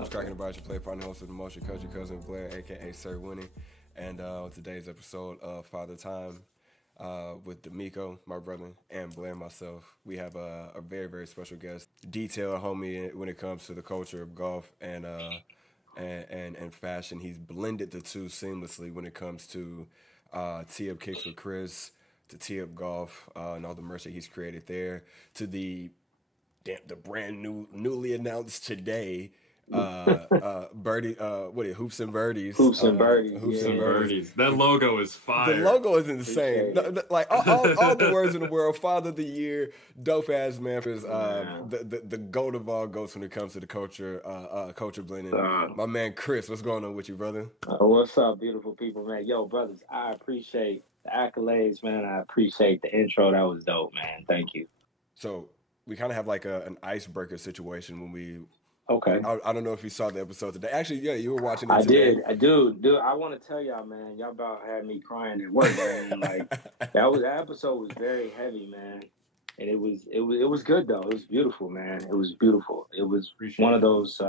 What's cracking about your play partner, host of the Motion Coach, your cousin Blair, aka Sir Winnie, and today's episode of Father Time with D'Amico, my brother, and Blair, myself. We have a very, very special guest, detailed homie when it comes to the culture of golf and fashion. He's blended the two seamlessly when it comes to tee up kicks with Chris, to tee up golf and all the merch that he's created there, to the brand newly announced today Birdie, Hoops and Birdies. Hoops and Birdies. Hoops and Birdies. That logo is fire. The logo is insane. Like all the words in the world. Father of the Year, dope ass man. Is the goat of all goats when it comes to the culture blending. My man Chris, what's going on with you, brother? What's up, beautiful people, man? Yo, brothers, I appreciate the accolades, man. I appreciate the intro. That was dope, man. Thank you. So we kind of have like an icebreaker situation when we. Okay. I don't know if you saw the episode today. Actually, yeah, you were watching it today. I did. Dude, I want to tell y'all, man, y'all about had me crying at work, man. Like that episode was very heavy, man. And it was good though. It was beautiful, man. It was beautiful. It was one of those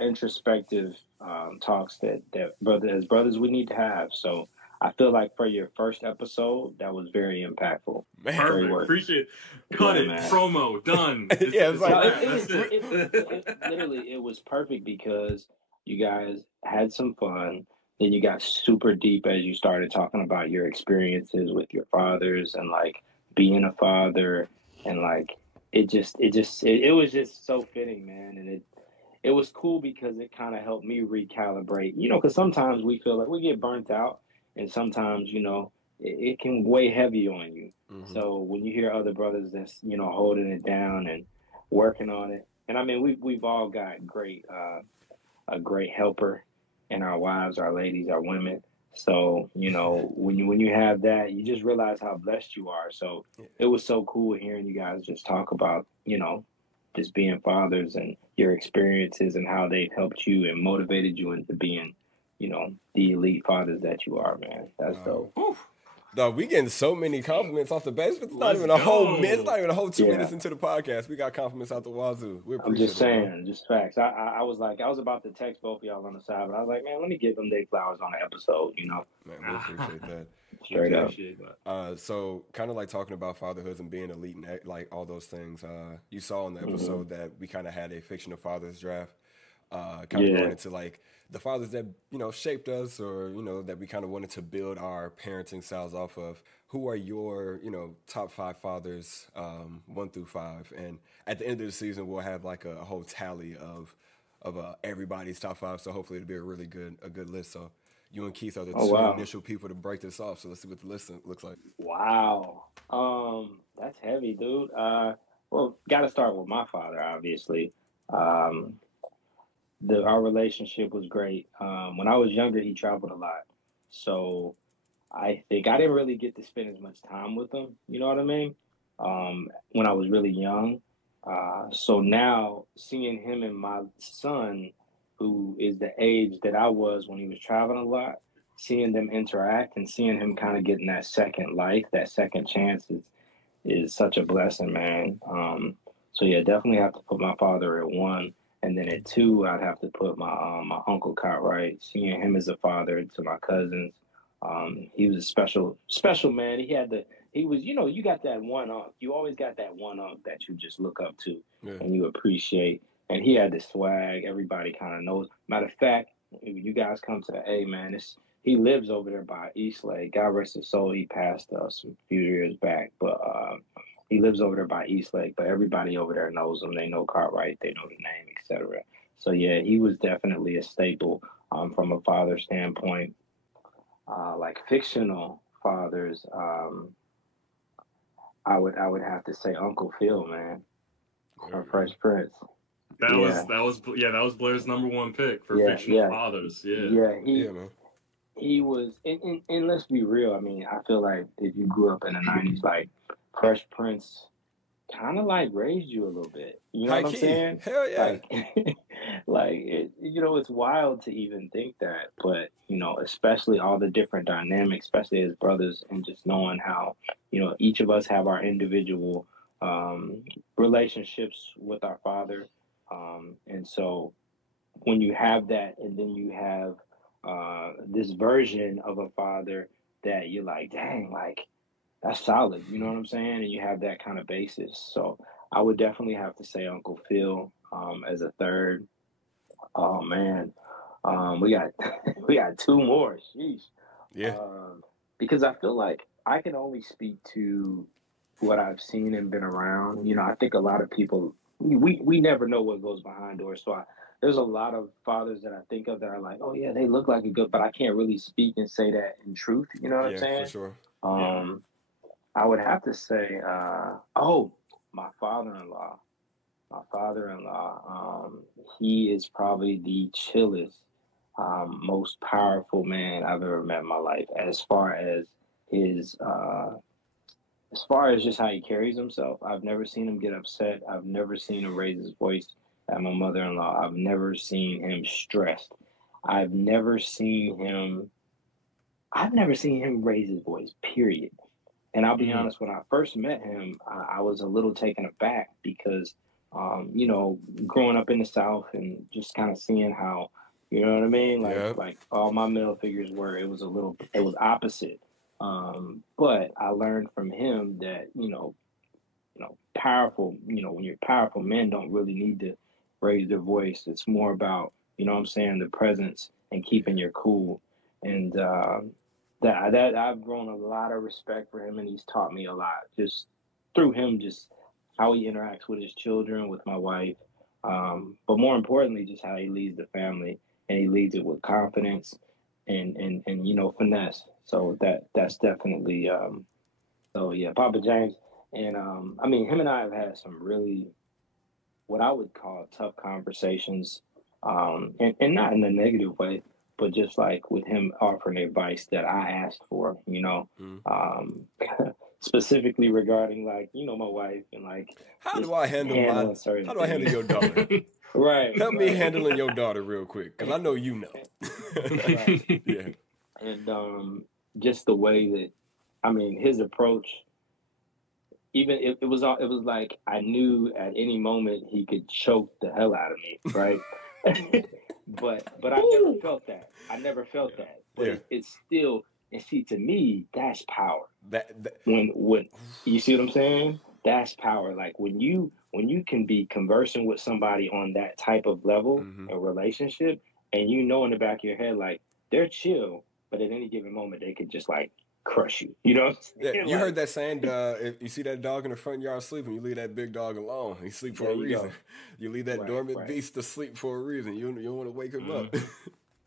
introspective talks that as brothers we need to have. So I feel like for your first episode, that was very impactful. Man, perfect. Appreciate it. Cut it. Man. Promo. Done. Literally, it was perfect because you guys had some fun. Then you got super deep as you started talking about your experiences with your fathers and like being a father. And like, it was just so fitting, man. And it was cool because it kind of helped me recalibrate, because sometimes we feel like we get burnt out. And sometimes, it can weigh heavy on you. Mm-hmm. So when you hear other brothers that's, holding it down and working on it. And I mean, we've all got a great helper in our wives, our ladies, our women. So, when you have that, you just realize how blessed you are. So it was so cool hearing you guys just talk about, just being fathers and your experiences and how they've helped you and motivated you into being the elite fathers that you are, man. That's dope. No, we getting so many compliments off the base, but it's not even a whole 2 minutes into the podcast. We got compliments out the wazoo. I'm just saying, just facts. I was about to text both of y'all on the side, but I was like, man, let me give them their flowers on the episode, Man, we appreciate that. Straight up. So kind of like talking about fatherhoods and being elite and like all those things. You saw in the episode that we kind of had a fictional fathers draft. Kind of going into like the fathers that shaped us, or that we kind of wanted to build our parenting styles off of. Who are your top 5 fathers, 1 through 5? And at the end of the season, we'll have like a whole tally of everybody's top 5. So hopefully it'll be a good list. So you and Keith are the two initial people to break this off. So let's see what the list looks like. Wow, that's heavy, dude. Well, got to start with my father, obviously. Our relationship was great. When I was younger, he traveled a lot. So I think I didn't really get to spend as much time with him. You know what I mean? When I was really young. So now seeing him and my son, who is the age that I was when he was traveling a lot, seeing them interact and seeing him kind of getting that second life, that second chance is such a blessing, man. So yeah, definitely have to put my father at 1. And then at 2, I'd have to put my Uncle Cartwright. Seeing him as a father to my cousins, he was a special man. He was, you got that one uncle. You always got that one uncle that you just look up to and you appreciate. And he had the swag. Everybody kind of knows. Matter of fact, if you guys come to the A, man, he lives over there by East Lake. God rest his soul. He passed us a few years back, but he lives over there by East Lake, but everybody over there knows him. They know Cartwright, they know the name, etc. So yeah, he was definitely a staple from a father standpoint. Like fictional fathers, I would have to say Uncle Phil, man, from Fresh Prince. That was Blair's number 1 pick for fictional fathers. He was, and let's be real. I mean, I feel like if you grew up in the 90s, like Fresh Prince kind of like raised you a little bit. You know what I'm saying? Hell yeah. It's wild to even think that, but, especially all the different dynamics, especially as brothers, and just knowing how, each of us have our individual relationships with our father. And so when you have that, and then you have this version of a father that you're like, dang, like that's solid. You know what I'm saying? And you have that kind of basis. So I would definitely have to say Uncle Phil as a third. Oh man, we got we got two more. Sheesh. Yeah. Because I feel like I can only speak to what I've seen and been around. You know, I think a lot of people we never know what goes behind doors. So there's a lot of fathers that I think of that are like, oh yeah, they look like a good, but I can't really speak and say that in truth. You know what I'm Yeah, for saying? sure. I would have to say, oh, my father-in-law. My father-in-law, he is probably the chillest, most powerful man I've ever met in my life. His, as far as just how he carries himself, I've never seen him get upset. I've never seen him raise his voice at my mother-in-law. I've never seen him stressed. I've never seen him. I've never seen him raise his voice. Period. And I'll be honest, when I first met him, I was a little taken aback because, you know, growing up in the South and just kind of seeing how, you know what I mean? Yeah. Like all my male figures were, it was opposite. But I learned from him that, powerful, when you're powerful, men don't really need to raise their voice. It's more about, you know what I'm saying, the presence and keeping your cool. And, that I've grown a lot of respect for him, and he's taught me a lot just through him, just how he interacts with his children, with my wife, but more importantly, just how he leads the family, and he leads it with confidence and finesse. So that's definitely so yeah, Papa James, and I mean him and I have had some really what I would call tough conversations, and not in a negative way, but just like with him offering advice that I asked for, um, specifically regarding like, my wife and like How just do I handle handling certain How do I handle things. your daughter? Right, Help me right, handling your daughter real quick, because I know you know. right. Yeah. And just the way that, I mean, his approach, even it was like I knew at any moment he could choke the hell out of me, right? but I never felt that. I never felt that. But Yeah. it's still, and see, to me, that's power. That When you see what I'm saying, that's power. Like when you can be conversing with somebody on that type of level and relationship, and you know in the back of your head like they're chill, but at any given moment they could just like crush you. You know what I'm Yeah, saying? you Like, heard that saying, if you see that dog in the front yard sleeping, you leave that big dog alone. He sleep for there a you reason. go. You leave that Right, dormant right. beast to sleep for a reason. You don't want to wake him up.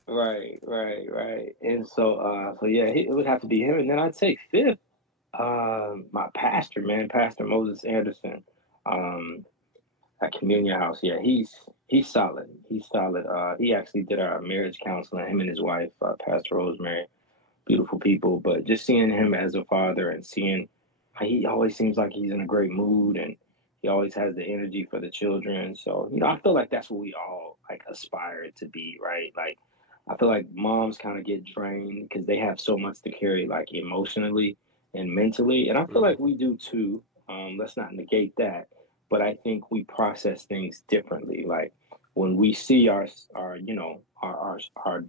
Right, right, right. And so yeah, it would have to be him. And then I'd say fifth, my pastor, man, Pastor Moses Anderson, um, at Communion House. Yeah, he's solid. He's solid. He actually did our marriage counseling. Him and his wife, Pastor Rosemary, beautiful people. But just seeing him as a father and seeing he always seems like he's in a great mood and he always has the energy for the children. So, I feel like that's what we all like aspire to be, right? Like I feel like moms kind of get drained because they have so much to carry like emotionally and mentally. And I feel like we do too. Let's not negate that. But I think we process things differently. Like when we see our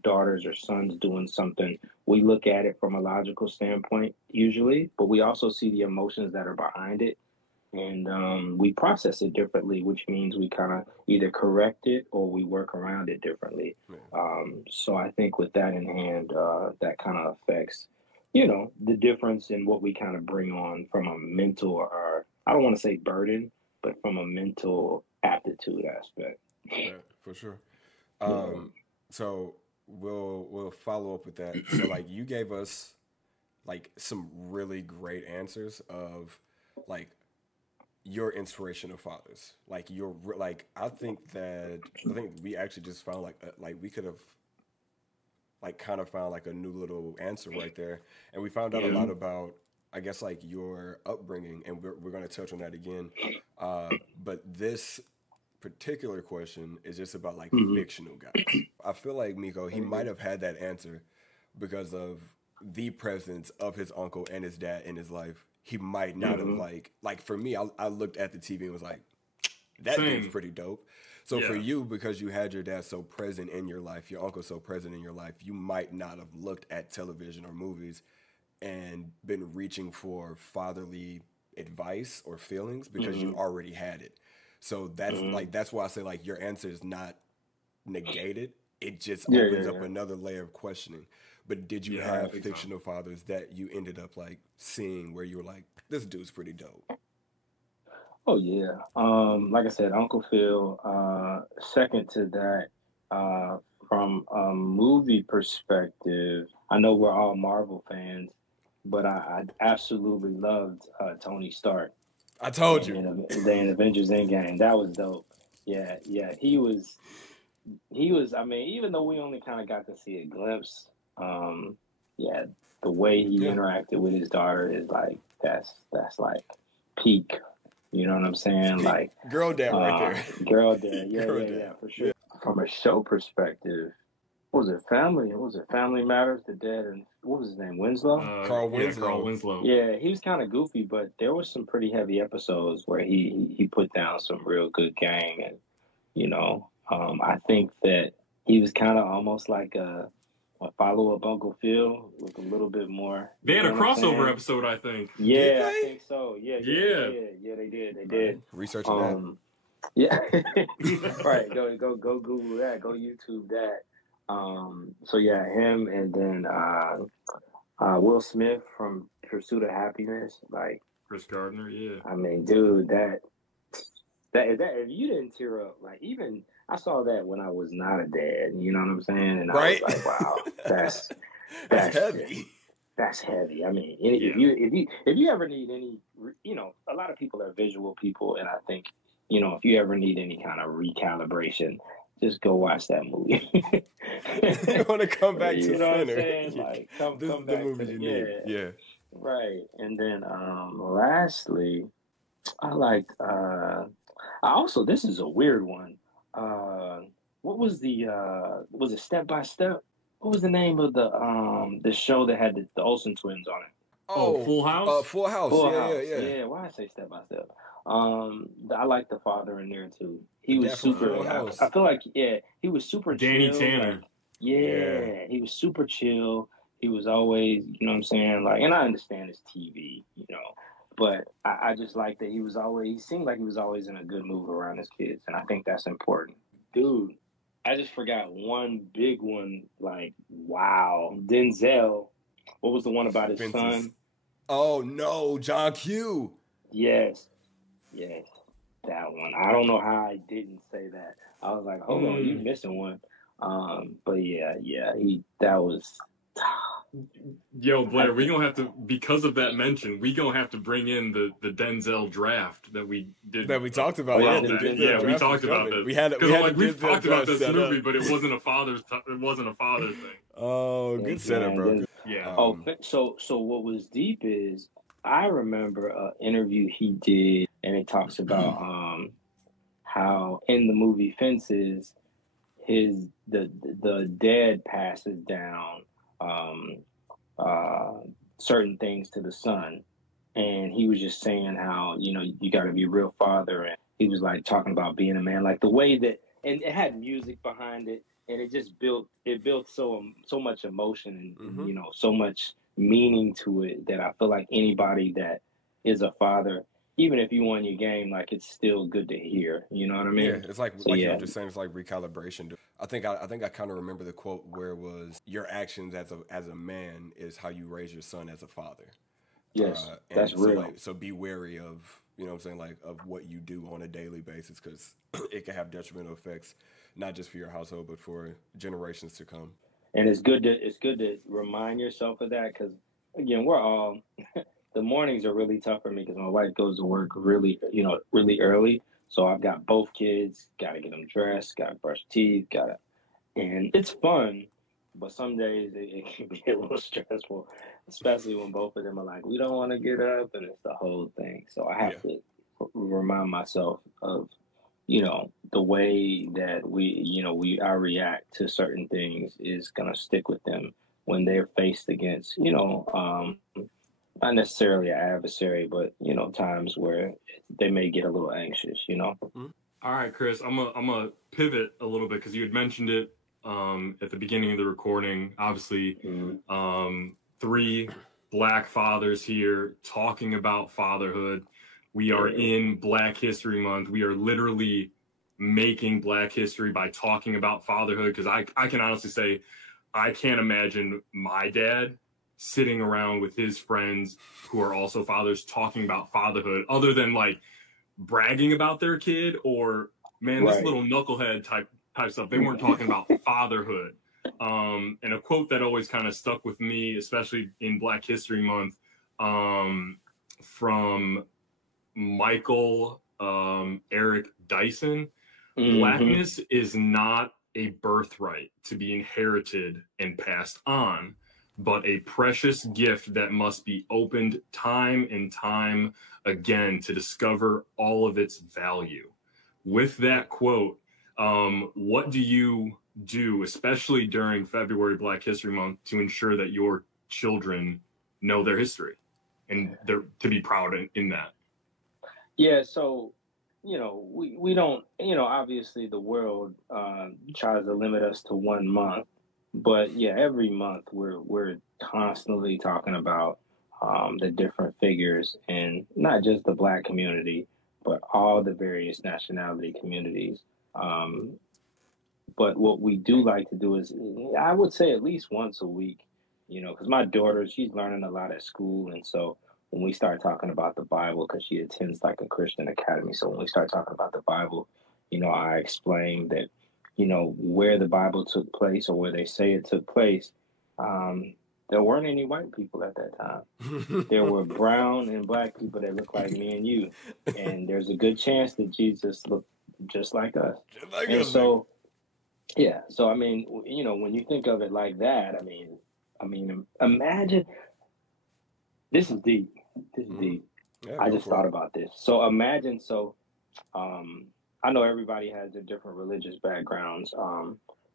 daughters or sons doing something, we look at it from a logical standpoint usually, but we also see the emotions that are behind it, and we process it differently, which means we kind of either correct it or we work around it differently. So I think with that in hand, that kind of affects, the difference in what we kind of bring on from a mental, or I don't want to say burden, but from a mental aptitude aspect. Yeah, for sure. Yeah. So we'll follow up with that. So like you gave us like some really great answers of like your inspirational fathers. Like I think we actually just found like we could have like kind of found like a new little answer right there, and we found out a lot about I guess like your upbringing, and we're going to touch on that again. But this particular question is just about like fictional guys. I feel like Miko, he might have had that answer because of the presence of his uncle and his dad in his life. He might not have like for me, I looked at the TV and was like, that dude's Same. pretty dope. So Yeah. for you, because you had your dad so present in your life, your uncle so present in your life, you might not have looked at television or movies and been reaching for fatherly advice or feelings because you already had it. So that's like that's why I say like your answer is not negated. It just opens up another layer of questioning. But did you have fictional fathers that you ended up like seeing where you were like, this dude's pretty dope? Oh yeah. Like I said, Uncle Phil. Second to that, from a movie perspective, I know we're all Marvel fans, but I absolutely loved Tony Stark. I told you. In Avengers Endgame. That was dope. Yeah, yeah. He was. I mean, even though we only kind of got to see a glimpse, yeah, the way he interacted with his daughter is like that's like peak. You know what I'm saying? Peak. Like girl dad right there. Girl dad. Yeah, for sure. Yeah. From a show perspective, what was it Family Matters? The dad and what was his name? Winslow. Carl Winslow. Yeah, Carl Winslow. Yeah, he was kind of goofy, but there was some pretty heavy episodes where he put down some real good gang, and you know. I think that he was kind of almost like a follow-up Uncle Phil with a little bit more. They had a crossover episode, I think. Yeah, I think so. Yeah, they did. They did. Researching that. Yeah, right. Go Google that. Go YouTube that. So yeah, him and then Will Smith from Pursuit of Happiness, like Chris Gardner. Yeah. I mean, dude, that if you didn't tear up, like even. I saw that when I was not a dad, you know what I'm saying? And I was like, wow, that's heavy. That's heavy. I mean, if you ever need any, you know, a lot of people are visual people, and I think, you know, if you ever need any kind of recalibration, just go watch that movie. You want to come back to you know center. What I'm saying? Like, come back the movies you need. Yeah. Right. And then lastly, I liked this is a weird one. What was was it Step by Step? What was the name of the show that had the Olsen twins on it? Oh, Full House? Full House. Yeah. Why I say Step by Step? I like the father in there too. He was super. I feel like he was super Danny chill. Tanner. Like, he was super chill. He was always, you know what I'm saying? Like, and I understand it's TV, you know. But I just like that he seemed like he was always in a good mood around his kids. And I think that's important. Dude, I just forgot one big one. Like, wow. Denzel, what was the one about his son? Oh, no, John Q. Yes, that one. I don't know how I didn't say that. I was like, hold on, you missing one. But that was... Yo, Blair, we gonna have to, because of that mention, we gonna have to bring in the Denzel draft that we did. That we talked about. We talked about this. We've talked about this movie, but it wasn't a father thing. Oh, good setup, bro. Yeah. So what was deep is I remember an interview he did, and it talks about how in the movie Fences, the dad passes down certain things to the son, and he was just saying how, you know, you got to be a real father, and he was like talking about being a man, like the way that, and it had music behind it, and it just built so much emotion and you know, so much meaning to it, that I feel like anybody that is a father, even if you won your game, like, it's still good to hear. You know what I mean? Yeah, it's like you were just saying, it's like recalibration. I think I kind of remember the quote where it was, your actions as a man is how you raise your son as a father. Yes, that's real. So be wary of, you know what I'm saying, like, of what you do on a daily basis, because it can have detrimental effects, not just for your household, but for generations to come. And it's good to remind yourself of that, because again, we're all the mornings are really tough for me because my wife goes to work really early. So I've got both kids, got to get them dressed, got to brush teeth, and it's fun. But some days it can be a little stressful, especially when both of them are like, we don't want to get up, and it's the whole thing. So I have to remind myself of, you know, the way that I react to certain things is going to stick with them when they're faced against, you know, not necessarily an adversary, but, you know, times where they may get a little anxious, you know? All right, Chris, I'm a pivot a little bit because you had mentioned it at the beginning of the recording. Obviously, three Black fathers here talking about fatherhood. We are in Black History Month. We are literally making Black history by talking about fatherhood, because I can honestly say I can't imagine my dad sitting around with his friends who are also fathers talking about fatherhood other than like bragging about their kid or, man, this little knucklehead type stuff. They weren't talking about fatherhood. And a quote that always kind of stuck with me, especially in Black History Month, from Michael Eric Dyson: Blackness is not a birthright to be inherited and passed on, but a precious gift that must be opened time and time again to discover all of its value. With that quote, what do you do, especially during February Black History Month, to ensure that your children know their history and to be proud in that? Yeah, so, we don't, obviously the world tries to limit us to 1 month, but yeah, every month we're constantly talking about the different figures, and not just the Black community, but all the various nationality communities. But what we do like to do is, I would say at least once a week, because my daughter, she's learning a lot at school. And so when we start talking about the Bible, because she attends like a Christian academy. So when we start talking about the Bible, I explain that, where the Bible took place, or where they say it took place, there weren't any white people at that time. There were brown and Black people that look like me and you. And there's a good chance that Jesus looked just like us. And so, yeah. So, I mean, when you think of it like that, I mean, imagine, this is deep. This is deep. Yeah, I just thought about this. So imagine, I know everybody has their different religious backgrounds,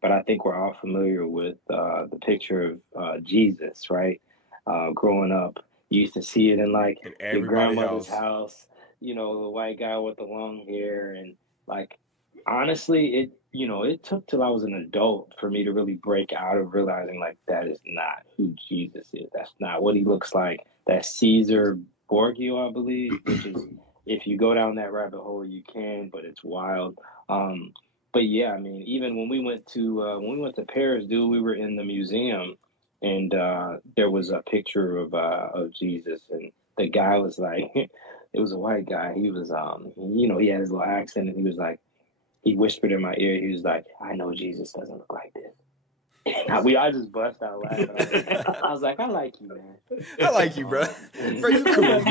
but I think we're all familiar with the picture of Jesus, right? Growing up, you used to see it in like your grandmother's house, the white guy with the long hair. And like, honestly, it took till I was an adult for me to really break out of realizing like that is not who Jesus is. That's not what he looks like. That's Caesar Borgio, I believe, which is, if you go down that rabbit hole, you can, but it's wild. But yeah, I mean, even when we went to Paris, dude, we were in the museum, and there was a picture of Jesus, and the guy was like, it was a white guy. He was, he had his little accent, and he was like, he whispered in my ear, he was like, I know Jesus doesn't look like this. I just bust out laughing. I was like, I like you, man. I like you, bro. Bro, you cool.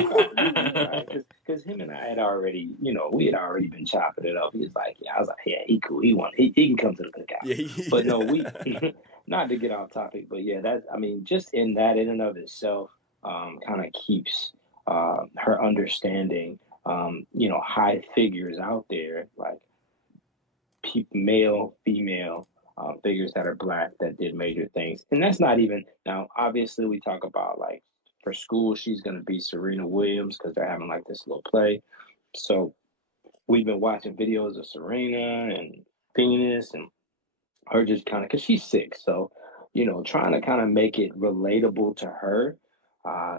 Because him and I had already, we had already been chopping it up. He was like, yeah. I was like, yeah, he cool. He can come to the cookout. Yeah, but no, not to get off topic, but yeah, just in and of itself, kind of keeps her understanding, high figures out there, like male, female, figures that are Black that did major things. And that's not even, now, obviously, we talk about like for school, she's going to be Serena Williams because they're having like this little play. So we've been watching videos of Serena and Venus and her just kind of, because she's 6. So, trying to kind of make it relatable to her.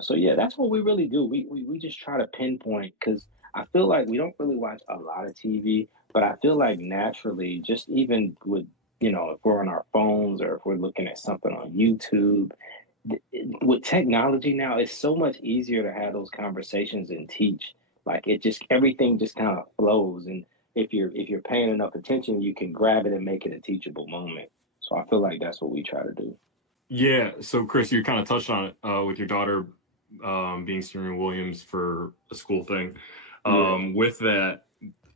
So yeah, that's what we really do. We just try to pinpoint, because I feel like we don't really watch a lot of TV, but I feel like naturally, just even with, if we're on our phones or if we're looking at something on YouTube, with technology now, it's so much easier to have those conversations and teach. Like everything just kind of flows. And if you're paying enough attention, you can grab it and make it a teachable moment. So I feel like that's what we try to do. Yeah. So Chris, you kind of touched on it with your daughter being Serena Williams for a school thing. With that,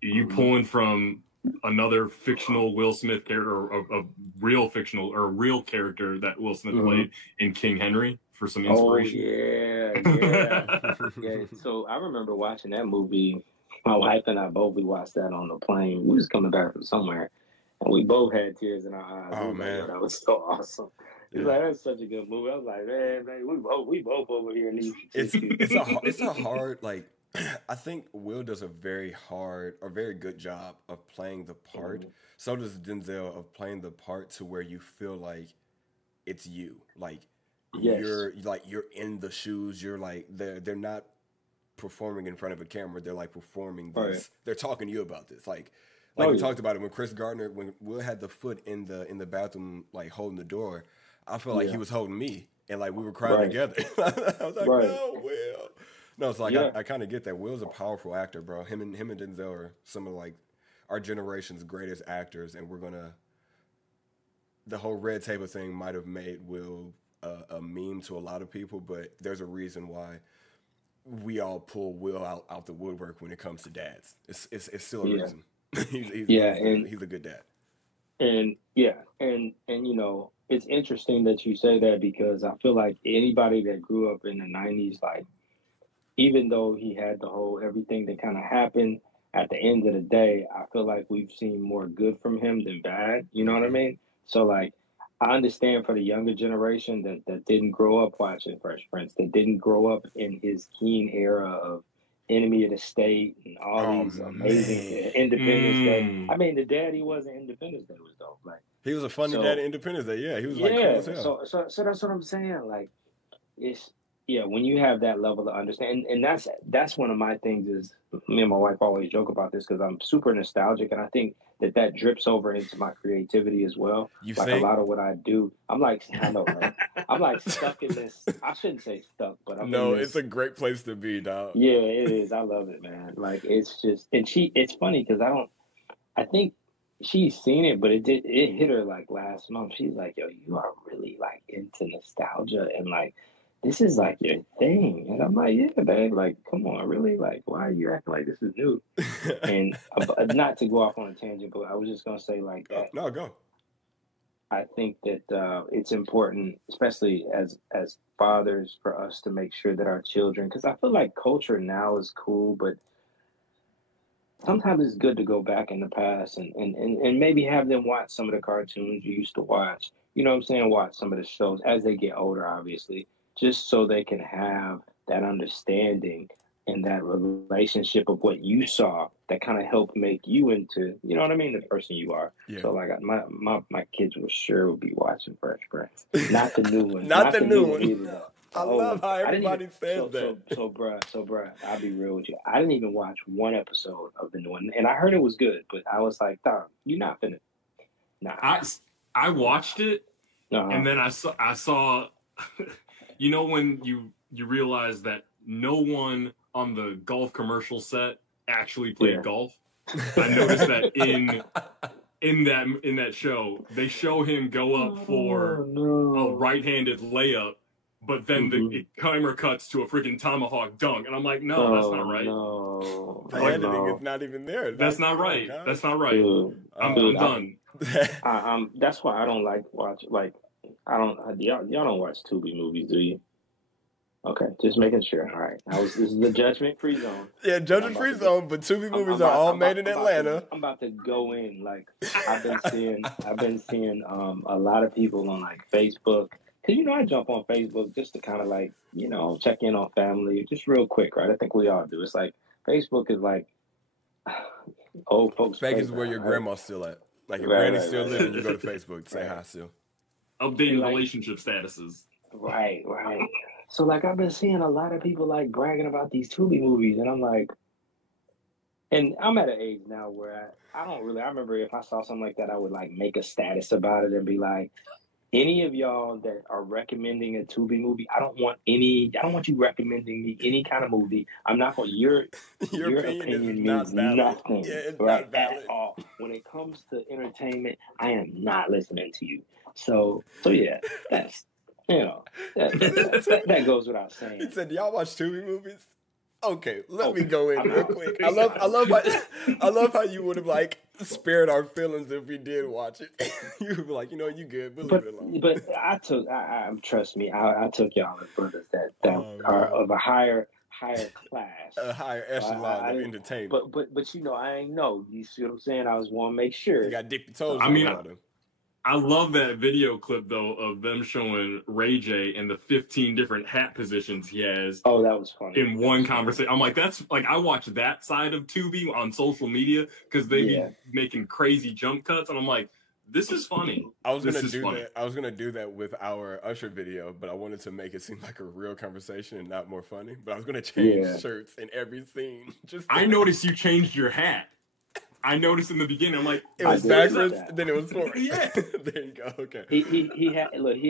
you pulling from another fictional Will Smith character, or a real fictional or real character that Will Smith played in King Henry for some inspiration? Oh, yeah. Yeah. So I remember watching that movie. My wife and I both, we watched that on the plane. We was coming back from somewhere, and we both had tears in our eyes. Oh, man. Like, that was so awesome. He's like, that's such a good movie. I was like, man, we both over here. It's a hard, like, I think Will does a very good job of playing the part. Mm-hmm. So does Denzel of playing the part to where you feel like it's you. Like Yes. you're in the shoes. You're like they're not performing in front of a camera. They're like performing this. Right. They're talking to you about this. Like Oh, we yeah. talked about it when Will had the foot in the bathroom, like holding the door. I felt like Yeah. he was holding me, and like we were crying Right. together. I was like, Right. no, Will. No, it's like Yeah. I kind of get that. Will's a powerful actor, bro. Him and Denzel are some of like our generation's greatest actors, and the whole red table thing might have made Will a meme to a lot of people, but there's a reason why we all pull Will out the woodwork when it comes to dads. It's still a Yeah. reason. He's a good dad. And yeah, and you know, it's interesting that you say that because I feel like anybody that grew up in the '90s, like even though he had the whole everything that kind of happened, at the end of the day, I feel like we've seen more good from him than bad. You know what I Mm-hmm. mean? So like, I understand for the younger generation that didn't grow up watching Fresh Prince, that didn't grow up in his keen era of Enemy of the State and all Oh these amazing man, Independence Day. I mean, the dad he was in Independence Day was dope. Like, he was a funny dad so at Independence Day. Yeah, he was like cool yeah, as hell. so that's what I'm saying. Like, it's yeah, when you have that level of understanding, and that's one of my things is me and my wife always joke about this because I'm super nostalgic, and I think that drips over into my creativity as well. You Like a think? lot of what I do, I'm like, I know, right? I'm like stuck in this. I shouldn't say stuck, but I'm in No, this. it's a great place to be, dog. Yeah, it is. I love it, man. Like it's just, and it's funny because I think she's seen it, but it hit her like last month. She's like, yo, you are really like into nostalgia and like this is like your thing. And I'm like, yeah, babe, like, come on, really? Like, why are you acting like this is new? And not to go off on a tangent, but I was just gonna say like that. No, go. I think that it's important, especially as fathers, for us to make sure that our children, because I feel like culture now is cool, but sometimes it's good to go back in the past and maybe have them watch some of the cartoons you used to watch. You know what I'm saying? Watch some of the shows as they get older, obviously, just so they can have that understanding and that relationship of what you saw that kind of helped make you into, you know what I mean, the person you are. Yeah. So like my kids will sure be watching Fresh Prince, not the new one, Not the new one. either, though. I love how everybody says so, that. So, bruh, I'll be real with you. I didn't even watch one episode of the new one, and I heard it was good, but I was like, "Dog, you're not finna." Nah. I watched it, Uh-huh. and then I saw, you know, when you realize that no one on the golf commercial set actually played golf. I noticed that in that show, they show him go up for a right-handed layup. But then the camera cuts to a freaking tomahawk dunk, and I'm like, no, that's not right. No, The editing is not even there. That's not right. That's not right. Dude, I'm done. That's why I don't like watch. Like, I don't. Y'all don't watch Tubi movies, do you? Okay, just making sure. All right, this is the judgment-free zone. Yeah, judgment-free zone. But Tubi movies are all made in Atlanta. I'm about to go in. Like, I've been seeing a lot of people on like Facebook. Because, you know, I jump on Facebook just to kind of like, you know, check in on family, just real quick, right? I think we all do. It's like, Facebook is like old folks. Facebook is where your grandma's still at. Like, your granny's still living, you go to Facebook to say hi still. Updating relationship statuses. Right. So, like, I've been seeing a lot of people, like, bragging about these Tubi movies, and I'm like, and I'm at an age now where I don't really, I remember if I saw something like that, I would, like, make a status about it and be like, any of y'all that are recommending a Tubi movie, I don't want you recommending me any kind of movie. I'm not going. Your opinion means nothing, right? At all. When it comes to entertainment, I am not listening to you. So yeah, that's that goes without saying. He said, "Do y'all watch Tubi movies?" Okay, let me go in real quick. I love how you would have like spared our feelings if we did watch it. You would be like, you know, you good. We'll leave it alone. But I trust me. I took y'all as brothers that are of a higher class, a higher echelon of entertainment. But you know, I ain't know. You see what I'm saying? I was want to make sure. You got dipped your toes. I mean, I love that video clip though of them showing Ray J and the 15 different hat positions he has. Oh, that was funny. In one conversation. I'm like, that's like, I watch that side of Tubi on social media because they be making crazy jump cuts, and I'm like, this is funny. I was gonna do that. I was gonna do that with our Usher video, but I wanted to make it seem like a real conversation and not more funny. But I was gonna change shirts in every scene. I noticed you changed your hat. I noticed in the beginning. I'm like, it was backwards, then it was forward. Yeah, there you go. Okay. He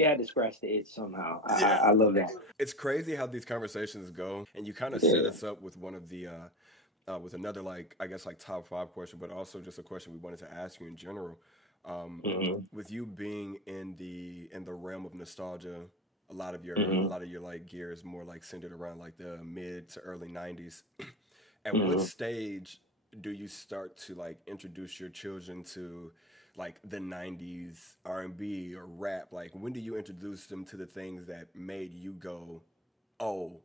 had to scratch the itch somehow. I love that. It's crazy how these conversations go, and you kind of set us up with one of the with another, like, I guess, like top 5 question, but also just a question we wanted to ask you in general. With you being in the realm of nostalgia, a lot of your like gear is more like centered around like the mid to early 90s. At what stage do you start to like introduce your children to like the 90s R&B or rap? Like, when do you introduce them to the things that made you go, oh,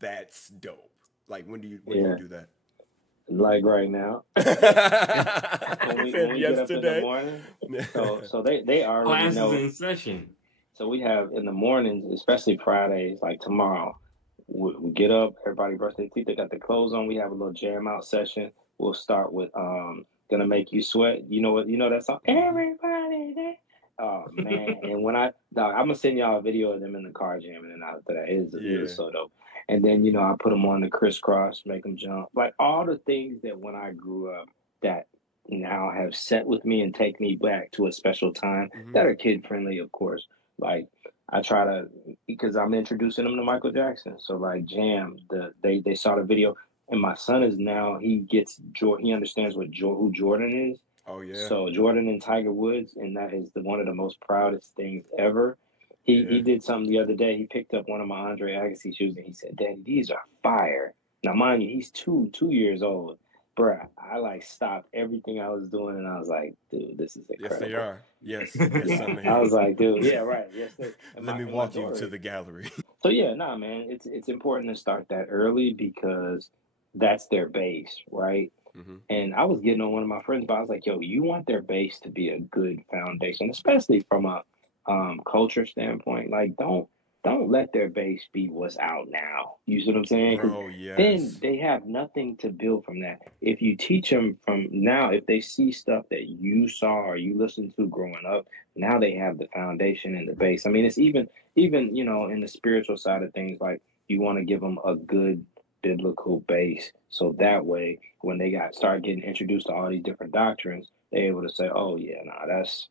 that's dope? Like, when do you do that? Like right now. when we get up in the morning. So they already classes know. in session. So we have in the mornings, especially Fridays, like tomorrow, we get up, everybody brush their teeth, they got their clothes on, we have a little jam out session. We'll start with Gonna Make You Sweat. You know that song? Everybody there. Oh man. And I'm gonna send y'all a video of them in the car jamming and out to that. It is so dope. And then, I put them on the crisscross, make them jump. Like all the things that when I grew up that now have set with me and take me back to a special time that are kid friendly, of course. Like I try to, because I'm introducing them to Michael Jackson. So like Jam, they saw the video, and my son is now, he understands who Jordan is. Oh yeah. So Jordan and Tiger Woods, and that is one of the most proudest things ever. He did something the other day. He picked up one of my Andre Agassi shoes and he said, "Daddy, these are fire." Now, mind you, he's two years old. Bruh, I like stopped everything I was doing and I was like, dude, this is incredible. Yes, they are. Yes. I was like, dude, yeah, right. Yes, Let me walk you to the gallery. So yeah, man, it's important to start that early because that's their base, right? And I was getting on one of my friends, but I was like, yo, you want their base to be a good foundation, especially from a culture standpoint. Like, don't let their base be what's out now. You see what I'm saying? Oh, yes. Then they have nothing to build from that. If you teach them from now, if they see stuff that you saw or you listened to growing up, now they have the foundation and the base. I mean, it's even in the spiritual side of things, like you want to give them a good biblical base. So that way, when they start getting introduced to all these different doctrines, they're able to say, oh yeah, that's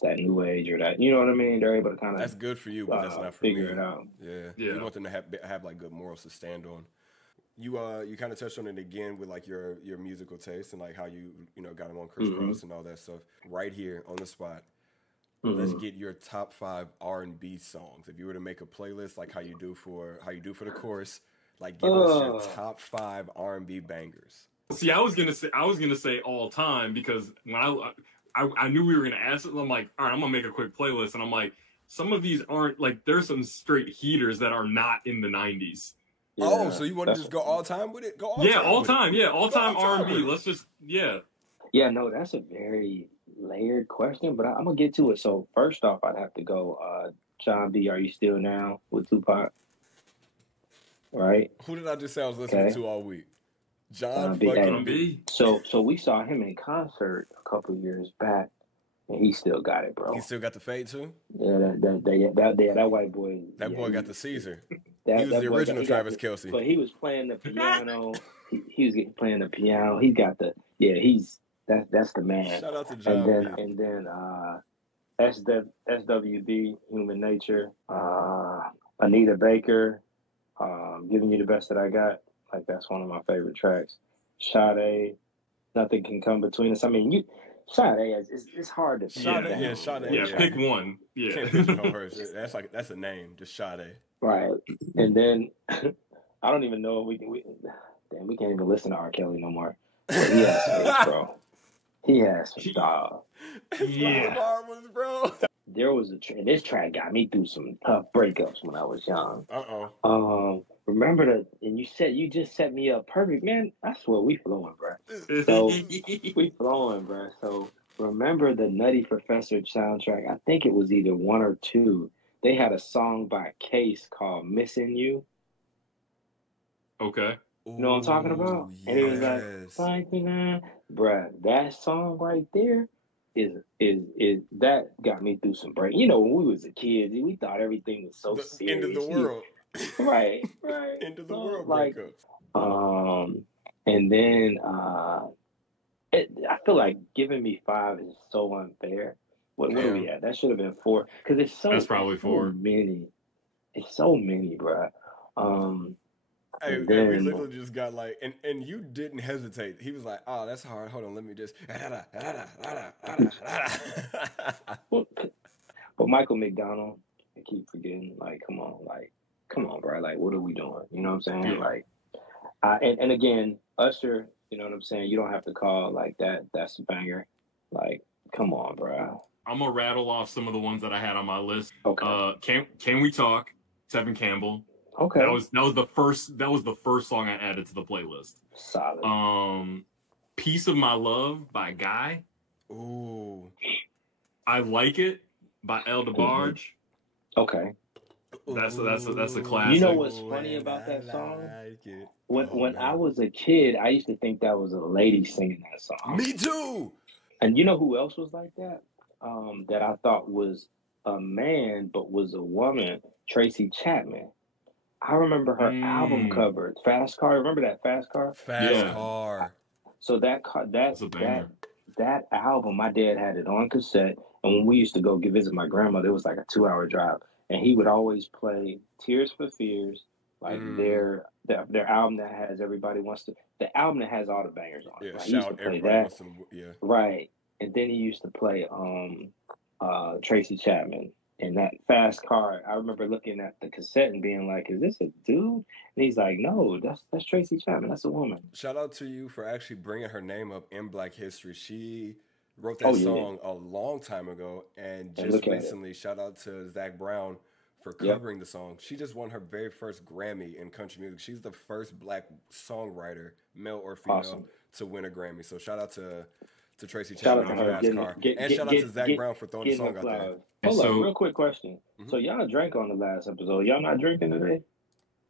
that new age or that, you know what I mean? They're able to kind of, that's good for you, but that's not for figure me. It out. Yeah. You want them to have like good morals to stand on. You kind of touched on it again with like your musical taste and like how you got them on crisscross and all that stuff. Right here on the spot, let's get your top 5 R&B songs. If you were to make a playlist, like how you do for the chorus, like give us your top 5 R&B bangers. See, I was gonna say all time because when I knew we were gonna ask it, I'm like, all right, I'm gonna make a quick playlist, and I'm like, some of these aren't like, there's some straight heaters that are not in the 90s. Yeah, oh, so you want to just go all time with it? Go all time. All time. Yeah, all time R&B. Let's just Yeah, no, that's a very layered question, but I'm gonna get to it. So first off, I'd have to go John B. Are You Still Now with Tupac? Right. Who did I just say I was listening to all week? John B. So we saw him in concert a couple years back, and he still got it, bro. He still got the fade too. Yeah, that white boy. That boy got the Caesar. He was the original Travis Kelce. But he was playing the piano. he was playing the piano. He got the that's the man. Shout out to John. And then SWB, Human Nature. Anita Baker, Giving You the Best That I Got. Like, that's one of my favorite tracks. Sade, Nothing Can Come Between Us. I mean, Sade, it's hard to pick. Sade. Yeah, pick one. Yeah. Can't pigeonhole her. That's a name, just Sade. Right. And then, I don't even know if we can't even listen to R. Kelly no more. But he has some hits, bro. He has some style. Yeah. Marbles, bro. There was this track got me through some tough breakups when I was young. Remember that, and you just set me up perfect, man. I swear we flowing, bro. So we flowing, bro. So remember the Nutty Professor soundtrack? I think it was either one or two. They had a song by Case called "Missing You." Okay. You know what I'm talking about? Ooh, And it was like, yes. 59. Bruh, that song right there is that got me through some break. You know, when we was a kid, we thought everything was so The end of the serious. world. Right, right. End of the So world like, breakups. and then I feel like giving me 5 is so unfair. What are we Damn. at? That should have been 4 because That's probably it's so 4. many. It's so many, bruh. And Hey, we then literally just got like, and you didn't hesitate. He was like, "Oh, that's hard. Hold on, let me just." but Michael McDonald, I keep forgetting. Like, come on, bro. Like, what are we doing? You know what I'm saying? Yeah. Like, and again, Usher. You know what I'm saying? You don't have to call like that. That's a banger. Like, come on, bro. I'm gonna rattle off some of the ones that I had on my list. Okay. Can we talk? Tevin Campbell. Okay. That was the first song I added to the playlist. Solid. Piece of My Love by Guy. Ooh. I Like It by El DeBarge. Okay. That's a classic. You know what's funny about that song? When I was a kid, I used to think that was a lady singing that song. Me too. And you know who else was like that? That I thought was a man but was a woman, Tracy Chapman. I remember her album cover, Fast Car. Remember that Fast Car? Fast Car. So that album, my dad had it on cassette, and when we used to go visit my grandmother, it was like a 2-hour drive, and he would always play Tears for Fears, like their album that has Everybody Wants to, the album that has all the bangers on it. Yeah, right? He used to play that. Right, and then he used to play Tracy Chapman. And that Fast Car, I remember looking at the cassette and being like, "Is this a dude?" And he's like, "No, that's Tracy Chapman. That's a woman." Shout out to you for actually bringing her name up in Black History. She wrote that song a long time ago, and just recently, shout out to Zach Brown for covering the song. She just won her very first Grammy in country music. She's the first Black songwriter, male or female, to win a Grammy. So shout out to Tracy Chapman on Fast Car. And shout out to Zach Brown for throwing the song out there. Hold up, real quick question. So y'all drank on the last episode. Y'all not drinking today?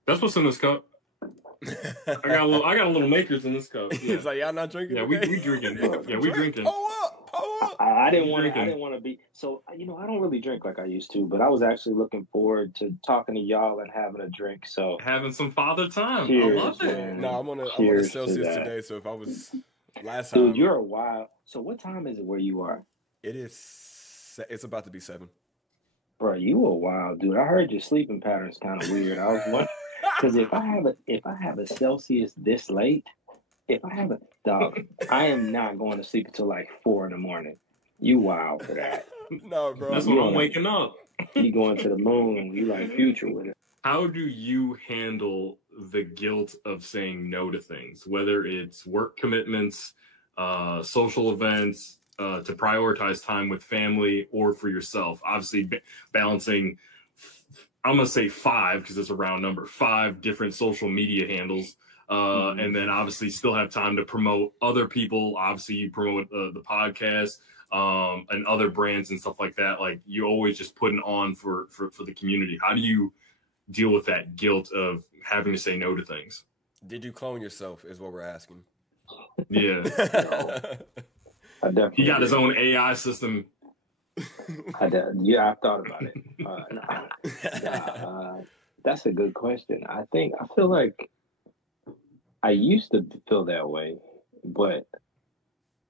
That's what's in this cup. I got a little makers in this cup. Yeah. He's like, y'all not drinking? Yeah, we drinking. Yeah, we drinking. Pull up. I didn't want to be. So I don't really drink like I used to, but I was actually looking forward to talking to y'all and having a drink. So having some father time. Cheers, I love it. Man. No, I'm on a Celsius today. So if I was last time, dude, you're a wild. So what time is it where you are? It's about to be 7. Bro, you a wild dude. I heard your sleeping pattern's kind of weird. I was wondering because if I have a Celsius this late, I am not going to sleep until like 4 in the morning. You wild for that. No, bro. That's when I'm waking up. You going to the moon. You like Future with it. How do you handle the guilt of saying no to things, whether it's work commitments, social events, to prioritize time with family or for yourself? Obviously, balancing, I'm going to say 5 because it's a round number, 5 different social media handles. And then obviously still have time to promote other people. Obviously, you promote the podcast and other brands and stuff like that. Like, you always just putting on for the community. How do you deal with that guilt of having to say no to things? Did you clone yourself is what we're asking. Yeah. He got his own AI system. I thought about it. That's a good question. I feel like I used to feel that way, but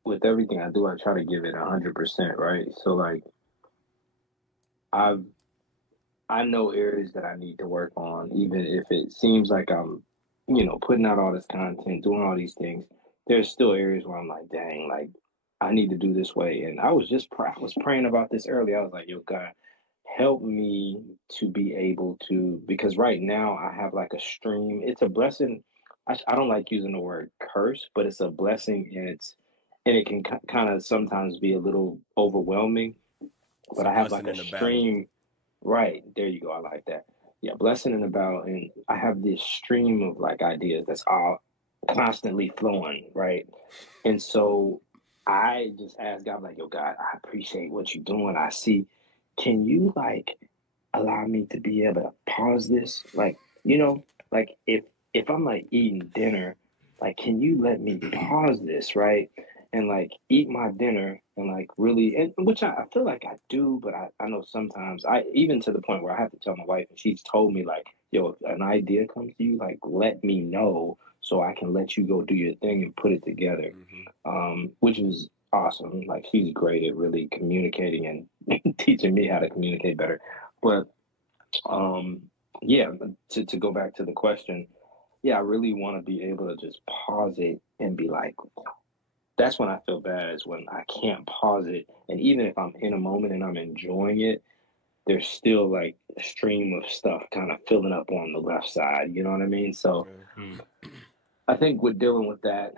with everything I do, I try to give it 100%, right? So like, I know areas that I need to work on, even if it seems like I'm, putting out all this content, doing all these things. There's still areas where I'm like, dang, like I need to do this way. And I was praying about this earlier. I was like, yo, God, help me to be able to, because right now I have like a stream. It's a blessing. I don't like using the word curse, but it's a blessing, and it can kind of sometimes be a little overwhelming. But I have like a stream. Right, there you go. I like that. Yeah, blessing in the battle, and I have this stream of like ideas that's all constantly flowing, right? And so I just asked God, like, yo, God, I appreciate what you're doing. I see. Can you like allow me to be able to pause this? Like, like if I'm like eating dinner, like, can you let me pause this, right? And like eat my dinner and like really, and which I feel like I do, but I know sometimes I even to the point where I have to tell my wife, and she's told me like, yo, if an idea comes to you, like let me know so I can let you go do your thing and put it together. Mm-hmm. Which is awesome. Like she's great at really communicating and teaching me how to communicate better. But um, yeah, to go back to the question, yeah, I really want to be able to just pause it and be like, that's when I feel bad is when I can't pause it. And even if I'm in a moment and I'm enjoying it, there's still like a stream of stuff kind of filling up on the left side. You know what I mean? So Yeah. Mm. I think we're dealing with that,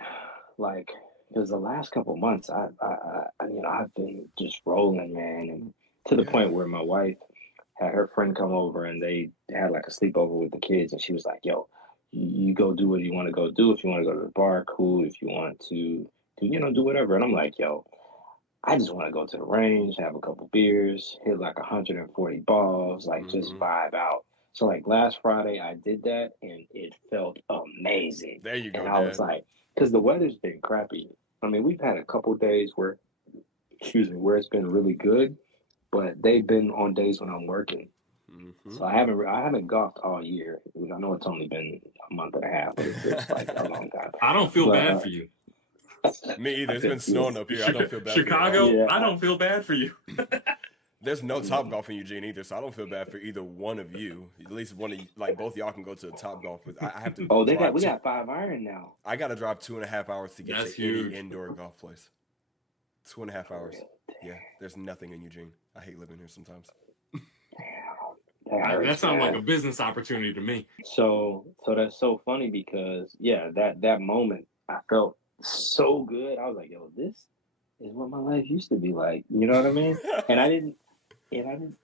like, because the last couple months, I've been just rolling, man, and to the Yeah. point where my wife had her friend come over and they had like a sleepover with the kids, and she was like, "Yo, you go do what you want to go do. If you want to go to the bar, cool. If you want to do whatever." And I'm like, "Yo, I just want to go to the range, have a couple beers, hit like 140 balls, like just Mm-hmm. vibe out." So like last Friday, I did that and it felt amazing. There you go, And I was Dad. like, because the weather's been crappy. I mean, we've had a couple days where, excuse me, where it's been really good, but they've been on days when I'm working. Mm-hmm. So I haven't golfed all year. I know it's only been a month and a half, but it feels like a long time. I don't feel But bad for you. Me either. I It's feel been yeah, snowing up here. I don't feel bad for you at all. Chicago, yeah, I don't feel bad for you. There's no Top Golf in Eugene either, so I don't feel bad for either one of you. At least one of you, like both y'all can go to the Top Golf, but I have to Oh, drive we two. got 5 iron now. I got to drive 2.5 hours to get That's to any huge. indoor golf place. 2.5 hours. For Yeah, there's nothing in Eugene. I hate living here sometimes. real. That That hurts, sounds like man. a business opportunity to me. So that's so funny because yeah, that moment I felt so good. I was like, yo, this is what my life used to be like. You know what I mean? And I didn't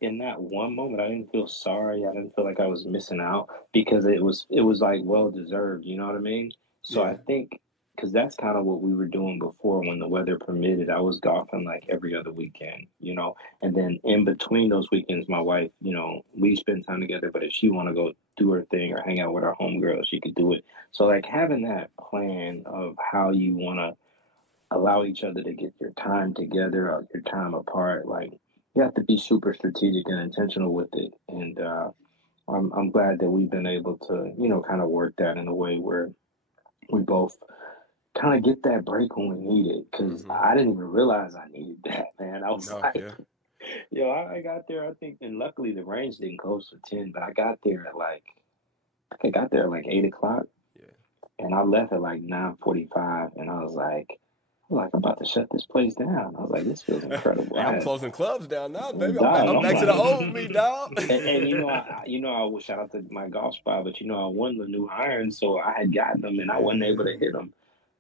in that one moment I didn't feel sorry. I didn't feel like I was missing out because it was like well deserved. You know what I mean? So Yeah. I think because that's kind of what we were doing before when the weather permitted. I was golfing like every other weekend, and then in between those weekends, my wife, we spend time together. But if she want to go do her thing or hang out with her homegirl, she could do it. So like having that plan of how you want to allow each other to get your time together or your time apart, like you have to be super strategic and intentional with it. And I'm glad that we've been able to, kind of work that in a way where we both kind of get that break when we need it. Because Mm-hmm. I didn't even realize I needed that, man. I was No, like, yeah. yo, I got there, I think, and luckily the range didn't close for 10, but I got there at like, I think I got there at like 8 o'clock, Yeah. and I left at like 9:45, and I was like, I'm about to shut this place down. I was like, this feels incredible. Hey, I I'm had closing clubs down now, baby. died. I'm I'm back to the like, old me, dog. and I will shout out to my golf spot, but I won the new irons, so I had gotten them and I wasn't able Yeah. to hit them.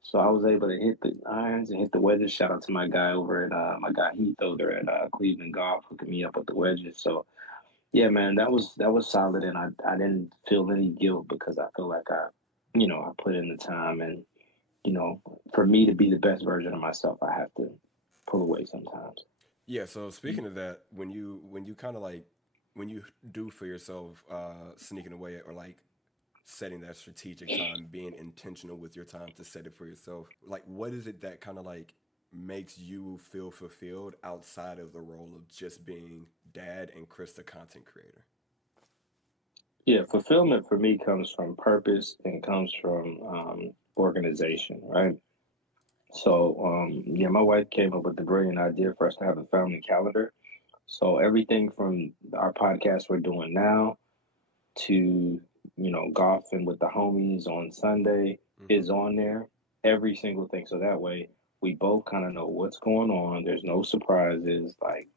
So I was able to hit the irons and hit the wedges. Shout out to my guy over at my guy Heath over at Cleveland Golf hooking me up with the wedges. So yeah, man, that was solid, and I didn't feel any guilt because I feel like I put in the time, and you know, for me to be the best version of myself, I have to pull away sometimes. Yeah, so speaking of that, when you kind of like when you do for yourself sneaking away or like setting that strategic time, being intentional with your time to set it for yourself, like what is it that kind of like makes you feel fulfilled outside of the role of just being dad and Chris the content creator? Yeah, fulfillment for me comes from purpose and comes from organization, right? So, yeah, my wife came up with the brilliant idea for us to have a family calendar. So everything from our podcast we're doing now to, golfing with the homies on Sunday Mm-hmm. is on there. Every single thing. So that way we both kind of know what's going on. There's no surprises. Like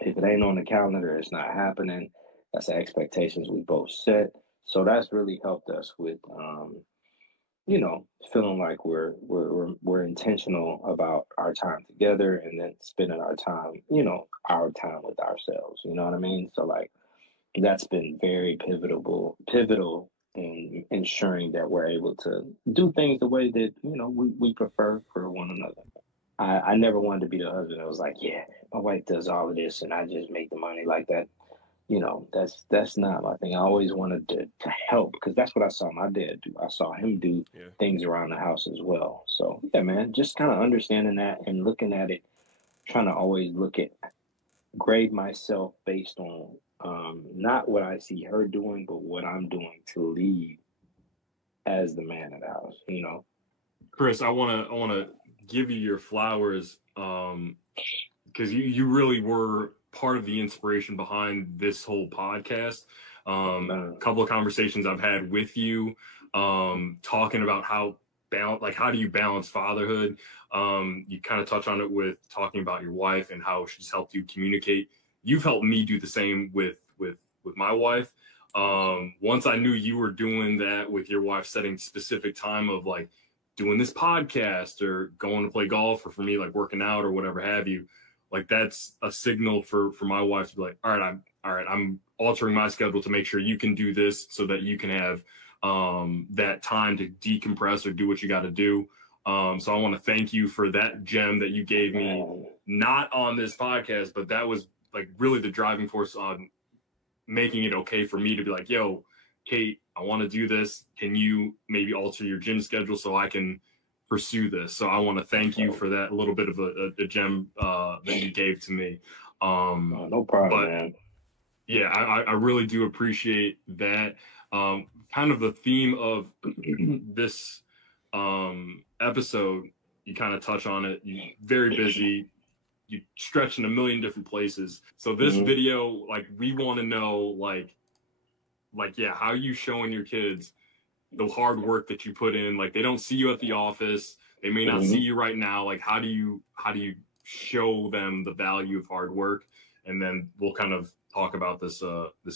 if it ain't on the calendar, it's not happening. That's the expectations we both set. So that's really helped us with you know, feeling like we're intentional about our time together and then spending our time, our time with ourselves. You know what I mean? So like that's been very pivotal in ensuring that we're able to do things the way that, we prefer for one another. I never wanted to be the husband that was like, yeah, my wife does all of this and I just make the money like that. That's not my thing. I always wanted to help because that's what I saw my dad do. I saw him do Yeah. things around the house as well. So yeah, man, just kind of understanding that and looking at it, trying to always grade myself based on not what I see her doing, but what I'm doing to lead as the man of the house. Chris, I wanna give you your flowers, because you really were part of the inspiration behind this whole podcast. A couple of conversations I've had with you, talking about how do you balance fatherhood. You kind of touch on it with talking about your wife and how she's helped you communicate. You've helped me do the same with my wife. Once I knew you were doing that with your wife, setting specific time of like doing this podcast or going to play golf, or for me, like working out or whatever have you, like that's a signal for my wife to be like, all right, I'm altering my schedule to make sure you can do this so that you can have that time to decompress or do what you got to do. So I want to thank you for that gem that you gave me, not on this podcast, but that was like really the driving force on making it okay for me to be like, yo, Kate, I want to do this. Can you maybe alter your gym schedule so I can pursue this? So I want to thank you for that little bit of a gem that you gave to me. No problem, but man. Yeah, I really do appreciate that. Kind of the theme of this episode, you kind of touch on it. You're very busy. You stretch in a million different places. So this video, like, we want to know, like, yeah, how you showing your kids the hard work that you put in. Like, they don't see you at the office. They may not see you right now. Like, how do you show them the value of hard work? And then we'll kind of talk about this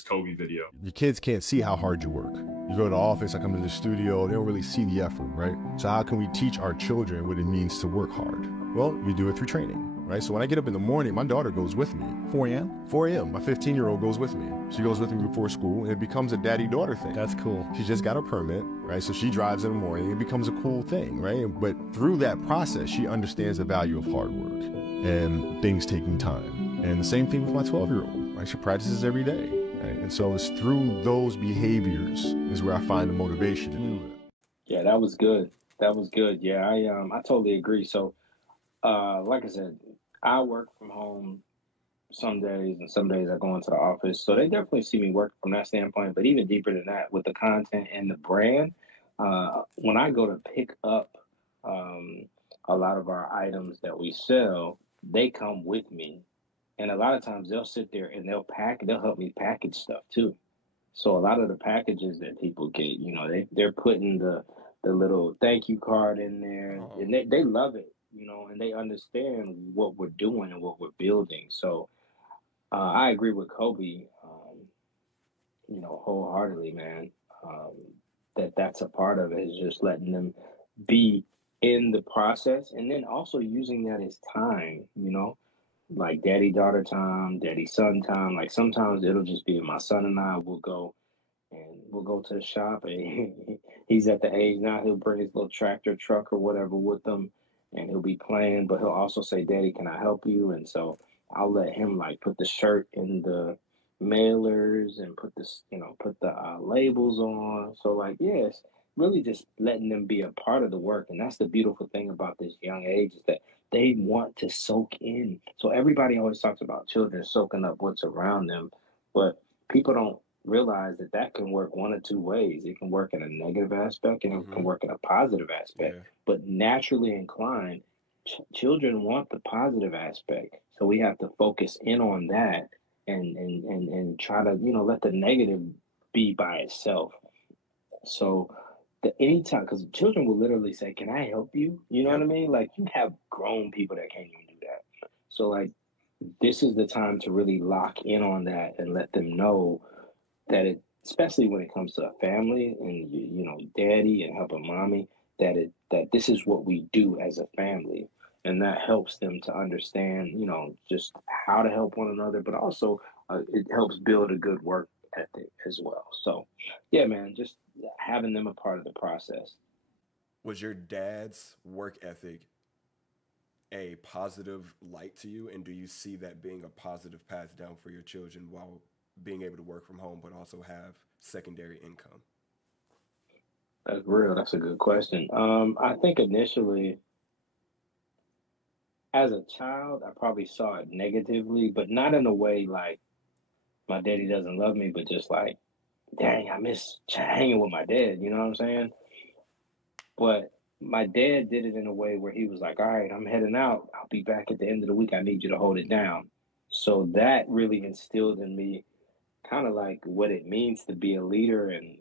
Kobe video. Your kids can't see how hard you work. You go to the office, I come to the studio, they don't really see the effort, right? So how can we teach our children what it means to work hard? Well, you do it through training, right? So when I get up in the morning, my daughter goes with me. 4 a.m.? 4 a.m. My 15-year-old goes with me. She goes with me before school, and it becomes a daddy-daughter thing. That's cool. She just got a permit, right? So she drives in the morning. It becomes a cool thing, right? But through that process, she understands the value of hard work and things taking time. And the same thing with my 12-year-old, right? She practices every day, right? And so it's through those behaviors is where I find the motivation to do it. Yeah, that was good. That was good. Yeah, I totally agree. So, like I said, I work from home some days, and some days I go into the office. So they definitely see me work from that standpoint. But even deeper than that, with the content and the brand, when I go to pick up a lot of our items that we sell, they come with me. And a lot of times they'll sit there and they'll help me package stuff too. So a lot of the packages that people get, they're putting the little thank you card in there, and they love it, and they understand what we're doing and what we're building. So I agree with Kobe, wholeheartedly, man. That's a part of it, is just letting them be in the process, and then also using that as time, like daddy daughter time, daddy son time. Like sometimes it'll just be my son and I will go to the shop, and he's at the age now he'll bring his little tractor truck or whatever with him, and he'll be playing, but he'll also say, Daddy, can I help you? And so I'll let him like put the shirt in the mailers and put the labels on. So like, yes, really just letting them be a part of the work. And that's the beautiful thing about this young age, is that they want to soak in. So everybody always talks about children soaking up what's around them, but people don't realize that can work one of two ways. It can work in a negative aspect, and it can work in a positive aspect. Yeah. But naturally inclined, children want the positive aspect. So we have to focus in on that and try to, let the negative be by itself. So anytime, because children will literally say, can I help you? You know what I mean? Like, you have grown people that can't even do that. So like, this is the time to really lock in on that and let them know that especially when it comes to a family and, daddy and helping mommy, that this is what we do as a family. And that helps them to understand, just how to help one another, but also it helps build a good work ethic as well. So, yeah, man, just having them a part of the process. Was your dad's work ethic a positive light to you? And do you see that being a positive path down for your children while being able to work from home, but also have secondary income? That's real. That's a good question. I think initially, as a child, I probably saw it negatively, but not in a way like my daddy doesn't love me, but just like, dang, I miss hanging with my dad. You know what I'm saying? But my dad did it in a way where he was like, all right, I'm heading out. I'll be back at the end of the week. I need you to hold it down. So that really instilled in me kind of like what it means to be a leader and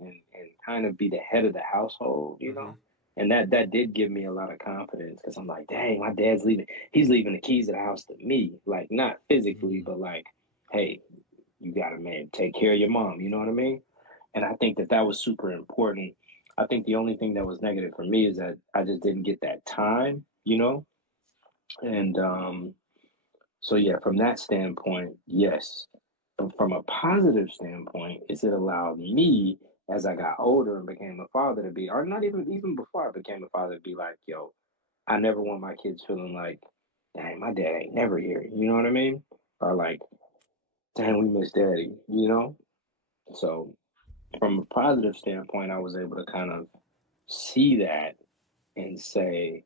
kind of be the head of the household, you Mm-hmm. know? And that did give me a lot of confidence because I'm like, dang, my dad's leaving. He's leaving the keys of the house to me. Like, not physically, but like, hey, you got to, man, take care of your mom. You know what I mean? And I think that was super important. I think the only thing that was negative for me is that I just didn't get that time, you know? And so, yeah, from that standpoint, yes. But from a positive standpoint, is it allowed me as I got older and became a father to be, or not even before I became a father, to be like, yo, I never want my kids feeling like, dang, my dad ain't never here. You know what I mean? Or like, dang, we miss daddy, you know? So from a positive standpoint, I was able to kind of see that and say,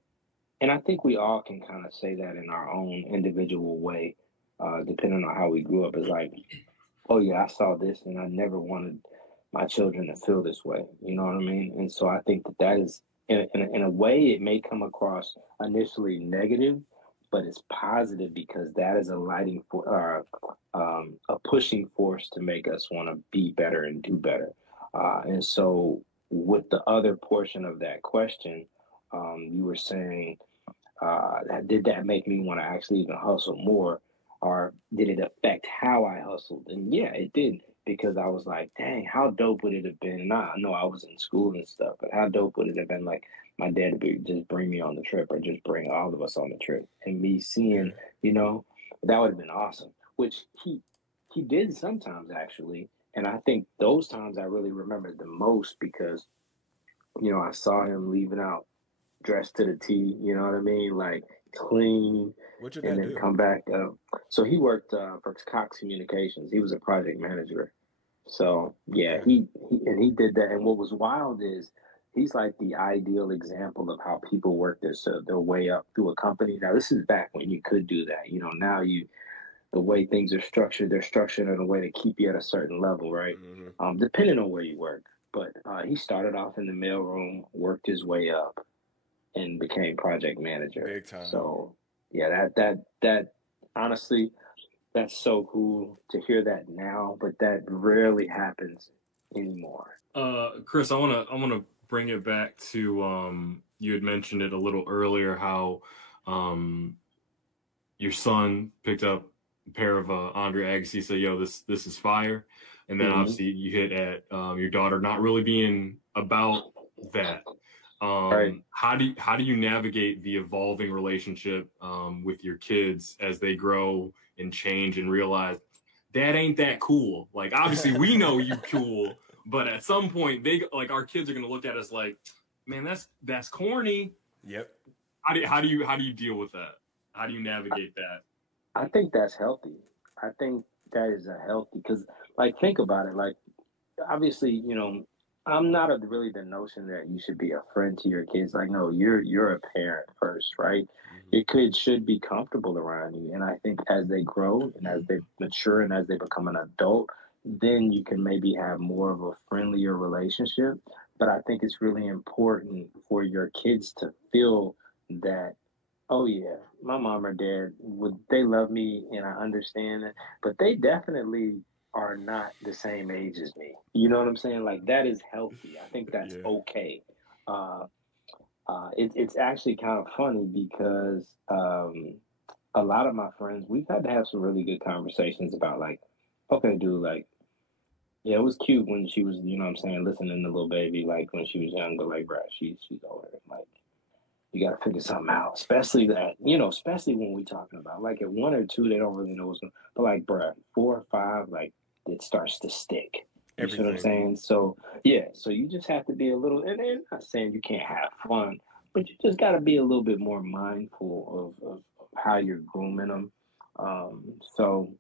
and I think we all can kind of say that in our own individual way, depending on how we grew up. Is like, oh yeah, I saw this, and I never wanted my children to feel this way. You know what I mean? And so I think that is, in a way, it may come across initially negative, but it's positive because that is a lighting for, a pushing force to make us want to be better and do better. And so, with the other portion of that question, you were saying, did that make me want to actually even hustle more? Or did it affect how I hustled? And yeah, it did, because I was like, dang, how dope would it have been? Nah, I know I was in school and stuff, but how dope would it have been like my dad to just bring me on the trip, or just bring all of us on the trip, and me Yeah. seeing, you know, that would have been awesome. Which he did sometimes, actually. And I think those times I really remembered the most because, I saw him leaving out dressed to the T, you know what I mean? Like clean, What your and dad then do? come back. So he worked for Cox Communications. He was a project manager. So yeah, Okay. he did that. And what was wild is he's like the ideal example of how people work their way up through a company. Now this is back when you could do that. Now the way things are structured, they're structured in a way to keep you at a certain level, right? Mm-hmm. Depending on where you work. But he started off in the mailroom, worked his way up, and became project manager. Big time. So yeah, that honestly, that's so cool to hear that now, but that rarely happens anymore. Chris, I wanna bring it back to you had mentioned it a little earlier how um your son picked up a pair of Andre Agassi, said, "Yo, this is fire," and then Mm-hmm. obviously you hit at your daughter not really being about that. Right. How do you navigate the evolving relationship with your kids as they grow and change and realize dad ain't that cool? Like obviously we know you cool, but at some point they like our kids are gonna look at us like, man, that's corny. Yep. How do you deal with that? How do you navigate that? I think that's healthy. I think that is a healthy, because like, think about it. Like, obviously, I'm not of really the notion that you should be a friend to your kids. Like, no, you're a parent first, right? Mm-hmm. Your kids should be comfortable around you, and I think as they grow and as they mature and as they become an adult, then you can maybe have more of a friendlier relationship. But I think it's really important for your kids to feel that, oh yeah, my mom or dad, would they love me, and I understand it, but they definitely are not the same age as me. You know what I'm saying? Like, that is healthy. I think that's Yeah. okay. Uh, it's actually kind of funny because a lot of my friends, we've had to have some really good conversations about, like, okay, dude, like, yeah, it was cute when she was, you know what I'm saying, listening to Little Baby, like when she was young, but like, bruh, she's older. Like, you got to figure something out, especially that, especially when we're talking about, like, at 1 or 2, they don't really know what's going on. But like, bruh, 4 or 5, like, it starts to stick. You see what I'm Everything. saying? So yeah, so you just have to be a little, and I'm not saying you can't have fun, but you just got to be a little bit more mindful of how you're grooming them. So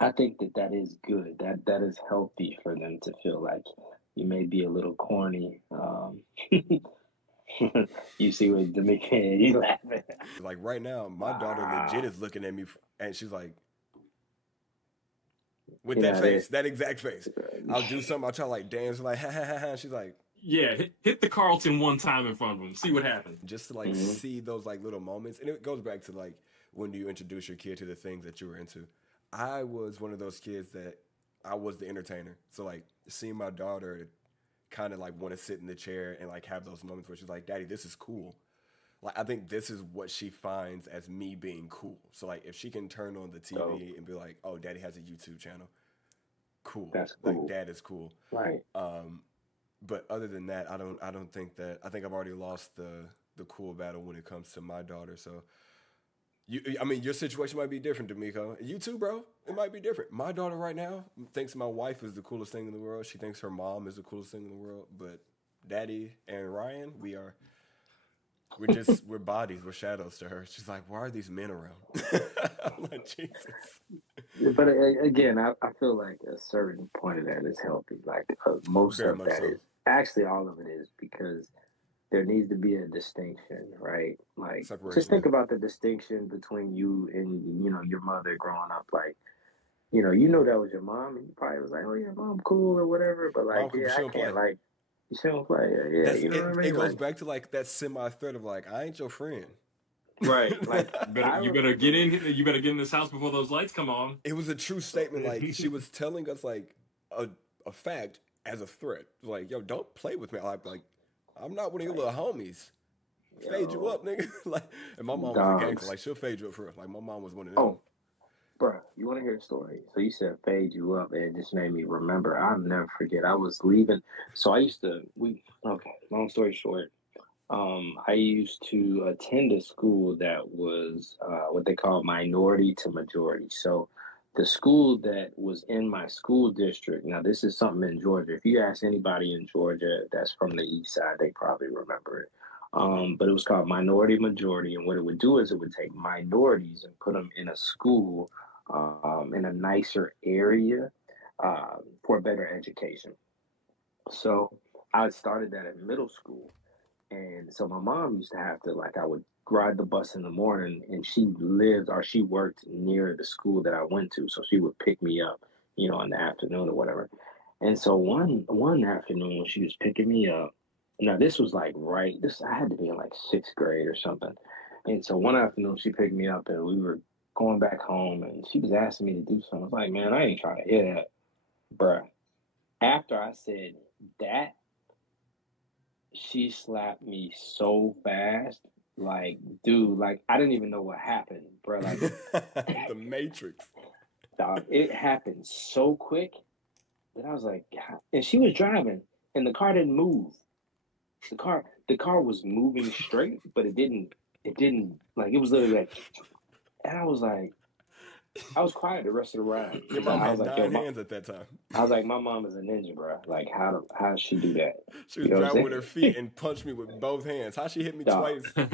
I think that is good. That is healthy for them to feel like you may be a little corny. You see what D'Amica, you laughing. Like right now, my daughter legit is looking at me and she's like, with that face, that exact face. I'll do something, I'll try to like dance, like, ha ha ha ha. She's like, yeah, hit the Carlton one time in front of them, see what happens. Just to like see those like little moments. And it goes back to like when you introduce your kid to the things that you were into. I was one of those kids that I was the entertainer. So like seeing my daughter kind of like want to sit in the chair and like have those moments where she's like, Daddy, this is cool. Like I think this is what she finds as me being cool. So like if she can turn on the TV and be like, oh, Daddy has a YouTube channel. Cool. That's cool. Like Dad is cool. Right. But other than that, I don't think that. I think I've already lost the cool battle when it comes to my daughter. So, I mean, your situation might be different, D'Amico. You too, bro. It might be different. My daughter right now thinks my wife is the coolest thing in the world. She thinks her mom is the coolest thing in the world. But Daddy and Ryan, we're bodies, we're shadows to her. She's like, why are these men around? I'm like, Jesus. But again, I feel like a certain point of that is healthy. Like most of that is actually all of it is because there needs to be a distinction, right? Like just think about the distinction between you and your mother growing up. Like you know that was your mom, and you probably was like, oh yeah, mom, cool or whatever. But like, yeah, I can't like. You don't play, yeah. You know what I mean? It goes back to like that semi-threat of like, I ain't your friend. Right. Like you better get in this house before those lights come on. It was a true statement. Like she was telling us like a fact as a threat. Like, yo, don't play with me. Like I'm not one of your little homies. Fade you up, nigga. Like, and my mom was a gangster. Like she'll fade you up for real. Like my mom was one of them. Oh, bro, you want to hear a story? So you said fade you up, and it just made me remember. I'll never forget. I was leaving. So I used to. Long story short. I used to attend a school that was what they call minority to majority. So the school that was in my school district, now this is something in Georgia. If you ask anybody in Georgia that's from the east side, they probably remember it. But it was called minority majority. And what it would do is it would take minorities and put them in a school in a nicer area for better education. So I started that in middle school. And so my mom used to have to, like, I would ride the bus in the morning, and she worked near the school that I went to. So she would pick me up, in the afternoon or whatever. And so one afternoon when she was picking me up, now this was like I had to be in like 6th grade or something. And so one afternoon she picked me up and we were going back home and she was asking me to do something. I was like, man, I ain't trying to hear that, bruh. After I said that, she slapped me so fast, like, dude, like, I didn't even know what happened, bro. Like, the Matrix. Dog, it happened so quick that I was like, God. And she was driving, and the car didn't move. The car was moving straight, but it didn't, like, it was literally like, and I was like, I was quiet the rest of the ride. Your mom had 9 hands at that time. I was like, my mom is a ninja, bro. Like, how does she do that? She was driving with her feet and punched me with both hands. How she hit me twice? And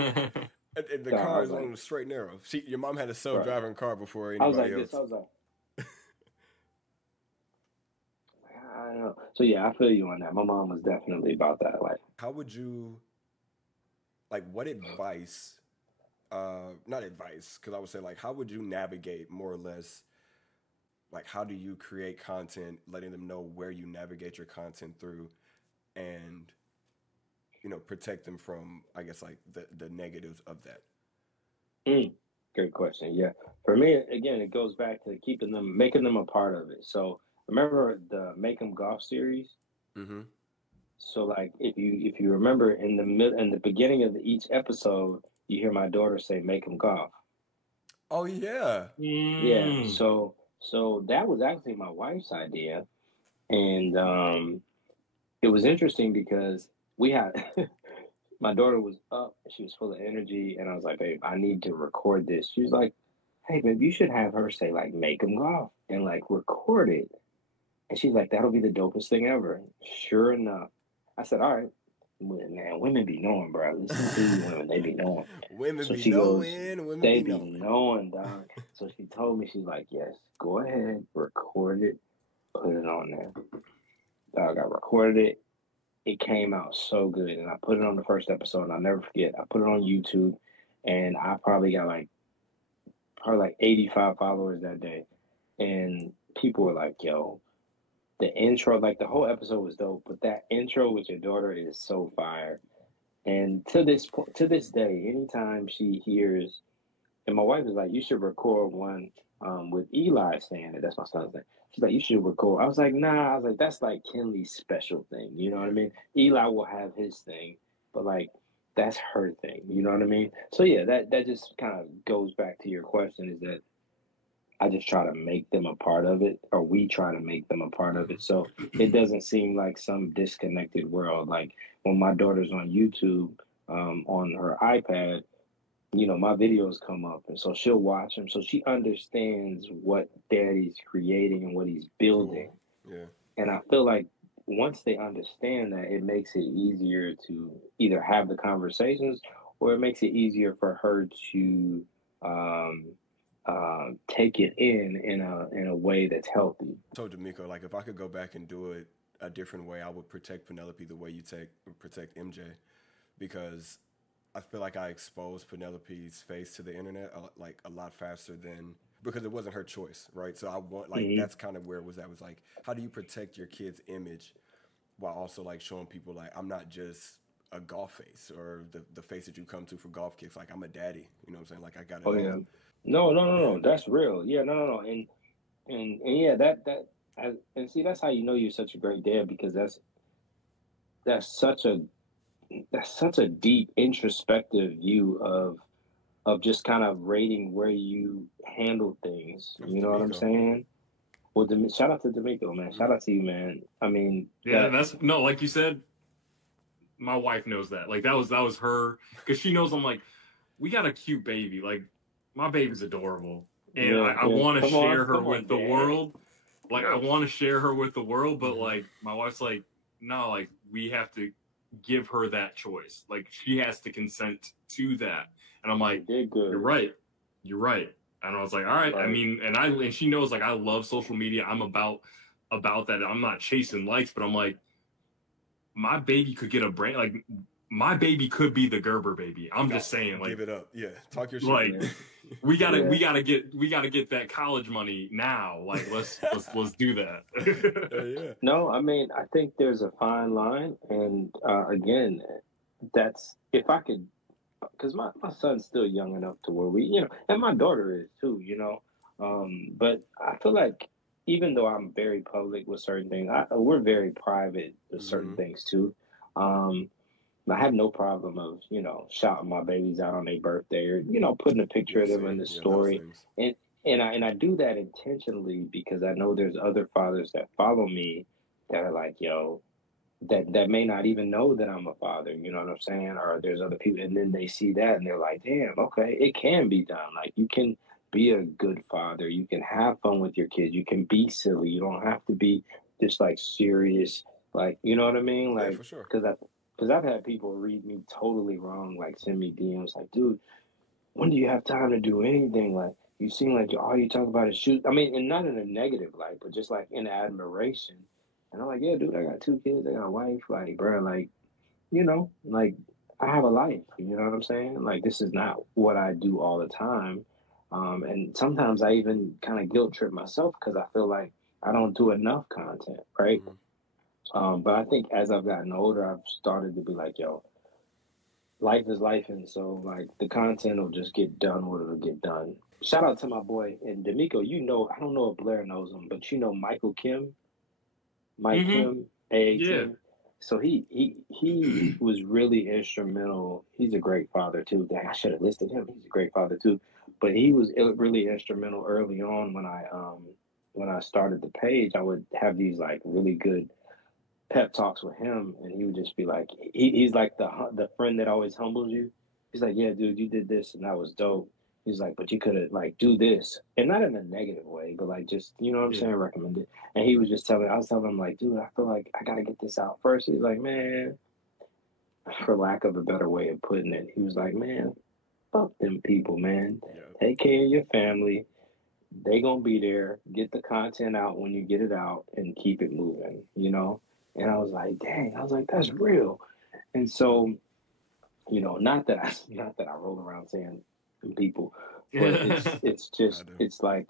the car is on the straight and narrow. Your mom had a self-driving car before anybody else. I was like, I don't know. So yeah, I feel you on that. My mom was definitely about that. Like, how would you, like, what advice? Not advice, because I would say, like, how would you navigate more or less, like, how do you create content, letting them know where you navigate your content through and, protect them from, I guess, like, the negatives of that? Good question. Yeah. For me, again, it goes back to making them a part of it. So remember the Make 'em Golf series? Mm-hmm. So, like, if you remember in the beginning of each episode, you hear my daughter say, "Make 'em golf." Oh yeah. Yeah. So that was actually my wife's idea, and it was interesting because we had my daughter was up, she was full of energy, and I was like, "Babe, I need to record this." She was like, "Hey, babe, you should have her say like 'Make 'em golf' and like record it." And she's like, "That'll be the dopest thing ever." Sure enough, I said, "All right." Man, women be knowing, bro. Listen to these women, they be knowing. Women So be she goes, knowing, women they be be knowing. knowing, dog. So she told me, she's like, yes, go ahead, record it, put it on there. Dog, I recorded it. It came out so good, and I put it on the first episode, and I'll never forget. I put it on YouTube, and I probably got like 85 followers that day, and people were like, "Yo, the intro, like the whole episode was dope, but that intro with your daughter is so fire." And to this point, to this day, anytime she hears, and my wife is like, "You should record one with Eli saying it." That's my son's name. She's like, "You should record." I was like, "Nah." I was like, "That's like Kinley's special thing." You know what I mean? Eli will have his thing, but like that's her thing. You know what I mean? So yeah, that just kind of goes back to your question. Is that I just try to make them a part of it, or we try to make them a part of it. So it doesn't seem like some disconnected world. Like when my daughter's on YouTube, on her iPad, you know, my videos come up, and so she'll watch them. So she understands what daddy's creating and what he's building. Cool. Yeah. And I feel like once they understand that, it makes it easier to either have the conversations, or it makes it easier for her to um, take it in a way that's healthy. I told D'Amico, like, if I could go back and do it a different way, I would protect Penelope the way you protect MJ, because I feel like I exposed Penelope's face to the internet like a lot faster than, because it wasn't her choice, right? So I want, like, that's kind of where it was at. Was like, how do you protect your kid's image while also like showing people like I'm not just a golf face or the face that you come to for golf kicks. Like I'm a daddy, you know what I'm saying? Like I got it. Oh yeah, no, that's real. Yeah, no, and yeah, and see, that's how you know you're such a great dad, because that's such a that's such a deep introspective view of just kind of rating where you handle things. It was You know what I'm D'Amico. saying? Well, shout out to D'Amico, man. Shout out to you, man. I mean, Yeah, that's no, like you said, my wife knows that. Like that was her, because she knows I'm like, we got a cute baby. Like my baby's adorable, and I want to share her with the world. Like I want to share her with the world, but like my wife's like, no, like we have to give her that choice. Like she has to consent to that. And I'm like, you're right. And I was like, all right. I mean, and she knows like I love social media. I'm about that. I'm not chasing likes, but I'm like, my baby could get a brand. Like my baby could be the Gerber baby. I'm just saying, like, give it up. Yeah, talk your shit. Like we gotta get that college money now. Like let's do that. No, I mean, I think there's a fine line, and again, that's if I could, because my son's still young enough to where we, you know, and my daughter is too, you know, but I feel like even though I'm very public with certain things, we're very private with certain things too. I have no problem of, you know, shouting my babies out on their birthday, or, you know, putting a picture of them in the story. And I do that intentionally because I know there's other fathers that follow me that are like, yo, that may not even know that I'm a father, you know what I'm saying? Or there's other people, and then they see that and they're like, damn, okay, it can be done. Like you can be a good father, you can have fun with your kids, you can be silly, you don't have to be just like serious, like, you know what I mean? Like, yeah, for sure. Because I've had people read me totally wrong, like send me DMs like, dude, when do you have time to do anything? Like, you seem like all you talk about is shoot. I mean, and not in a negative light, but just like in admiration. And I'm like, yeah, dude, I got 2 kids, I got a wife. Like, bro, like, you know, like I have a life. You know what I'm saying? Like, this is not what I do all the time. And sometimes I even kind of guilt trip myself because I feel like I don't do enough content, right? But I think as I've gotten older, I've started to be like, yo, life is life, and so like the content will just get done what it'll get done. Shout out to my boy and D'Amico. You know, I don't know if Blair knows him, but you know Michael Kim, Kim, Kim. So he was really instrumental. He's a great father too. Dang, I should have listed him. He's a great father too. But he was really instrumental early on when I started the page. I would have these like really good pep talks with him, and he would just be like, he's like the friend that always humbles you. He's like, yeah, dude, you did this and that was dope. He's like, but you could have like do this, and not in a negative way, but like just, you know what I'm saying, recommend it. And he was just I was telling him like, dude, I feel like I gotta get this out first. He's like, man, for lack of a better way of putting it, he was like, man, fuck them people, man. Yeah. Take care of your family. They gonna be there. Get the content out when you get it out and keep it moving, you know? And I was like, dang, I was like, that's real. And so, you know, not that I roll around saying people, but it's just it's like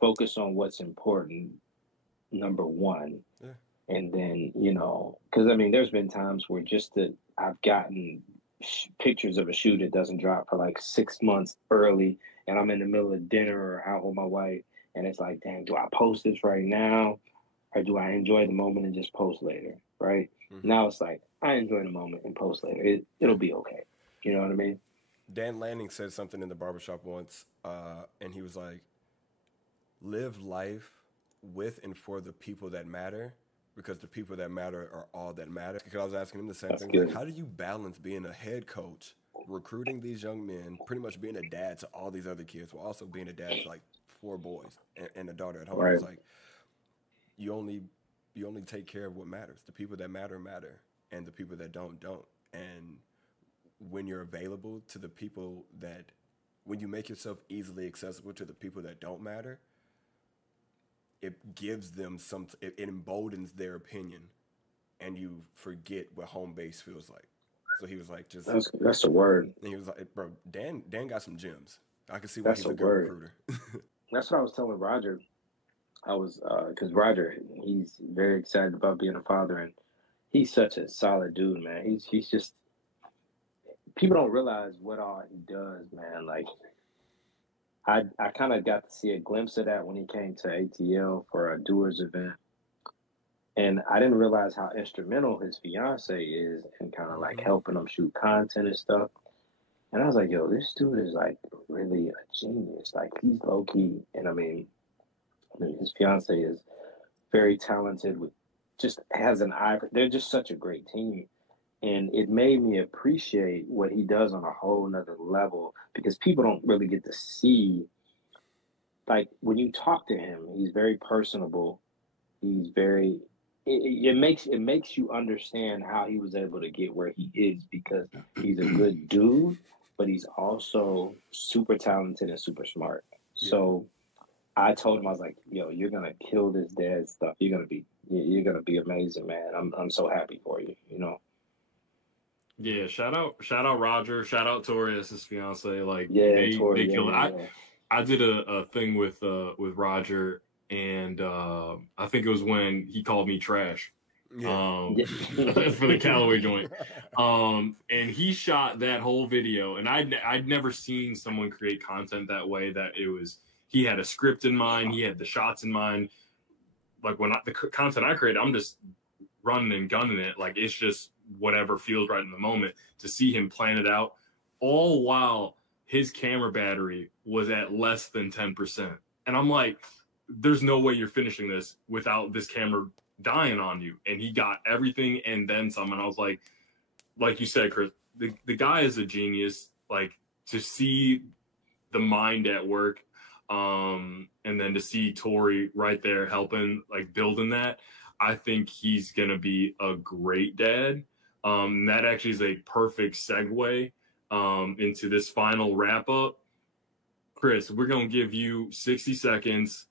focus on what's important, number one. Yeah. And then, you know, because I mean, there's been times where just that I've gotten pictures of a shoe that doesn't drop for like 6 months early, and I'm in the middle of dinner or out with my wife, and it's like, damn, do I post this right now, or do I enjoy the moment and just post later? Right now, it's like I enjoy the moment and post later. It'll be okay. You know what I mean? Dan Lanning said something in the barbershop once, and he was like, "Live life with and for the people that matter." Because the people that matter are all that matter. Because I was asking him the same thing. Like, how do you balance being a head coach, recruiting these young men, pretty much being a dad to all these other kids, while also being a dad to like 4 boys and a daughter at home? Right. It's like you only take care of what matters. The people that matter, and the people that don't. And when you're available to the people when you make yourself easily accessible to the people that don't matter, it gives them it emboldens their opinion, and you forget what home base feels like. So he was like, just that's a word. And he was like, bro, Dan got some gems. I can see why he's a good recruiter. That's what I was telling Roger. I was because Roger, he's very excited about being a father, and he's such a solid dude, man. He's just, people don't realize what all he does, man. Like, I kind of got to see a glimpse of that when he came to ATL for a Doers event. And I didn't realize how instrumental his fiance is in kind of like helping him shoot content and stuff. And I was like, yo, this dude is like really a genius. Like, he's low key. And I mean, his fiance is very talented, just has an eye. They're just such a great team. And it made me appreciate what he does on a whole nother level, because people don't really get to see, like, when you talk to him, he's very personable. He's very, it makes you understand how he was able to get where he is, because he's a good dude, but he's also super talented and super smart. Yeah. So I told him, I was like, yo, you're going to kill this dad stuff. You're going to be amazing, man. I'm so happy for you, you know? Yeah, shout out Roger, shout out Tori as his fiance. Like, Tori, they killed it. I did a thing with Roger, and I think it was when he called me trash. For the Callaway joint. And he shot that whole video, and I'd never seen someone create content that way. That he had a script in mind, he had the shots in mind. Like, when the content I create, I'm just running and gunning it. Like, it's just whatever feels right in the moment. To see him plan it out, all while his camera battery was at less than 10%. And I'm like, there's no way you're finishing this without this camera dying on you. And he got everything and then some. And I was like you said, Chris, the guy is a genius. Like, to see the mind at work, and then to see Tori right there helping, like, building that, I think he's going to be a great dad. That actually is a perfect segue into this final wrap up. Chris, we're going to give you 60 seconds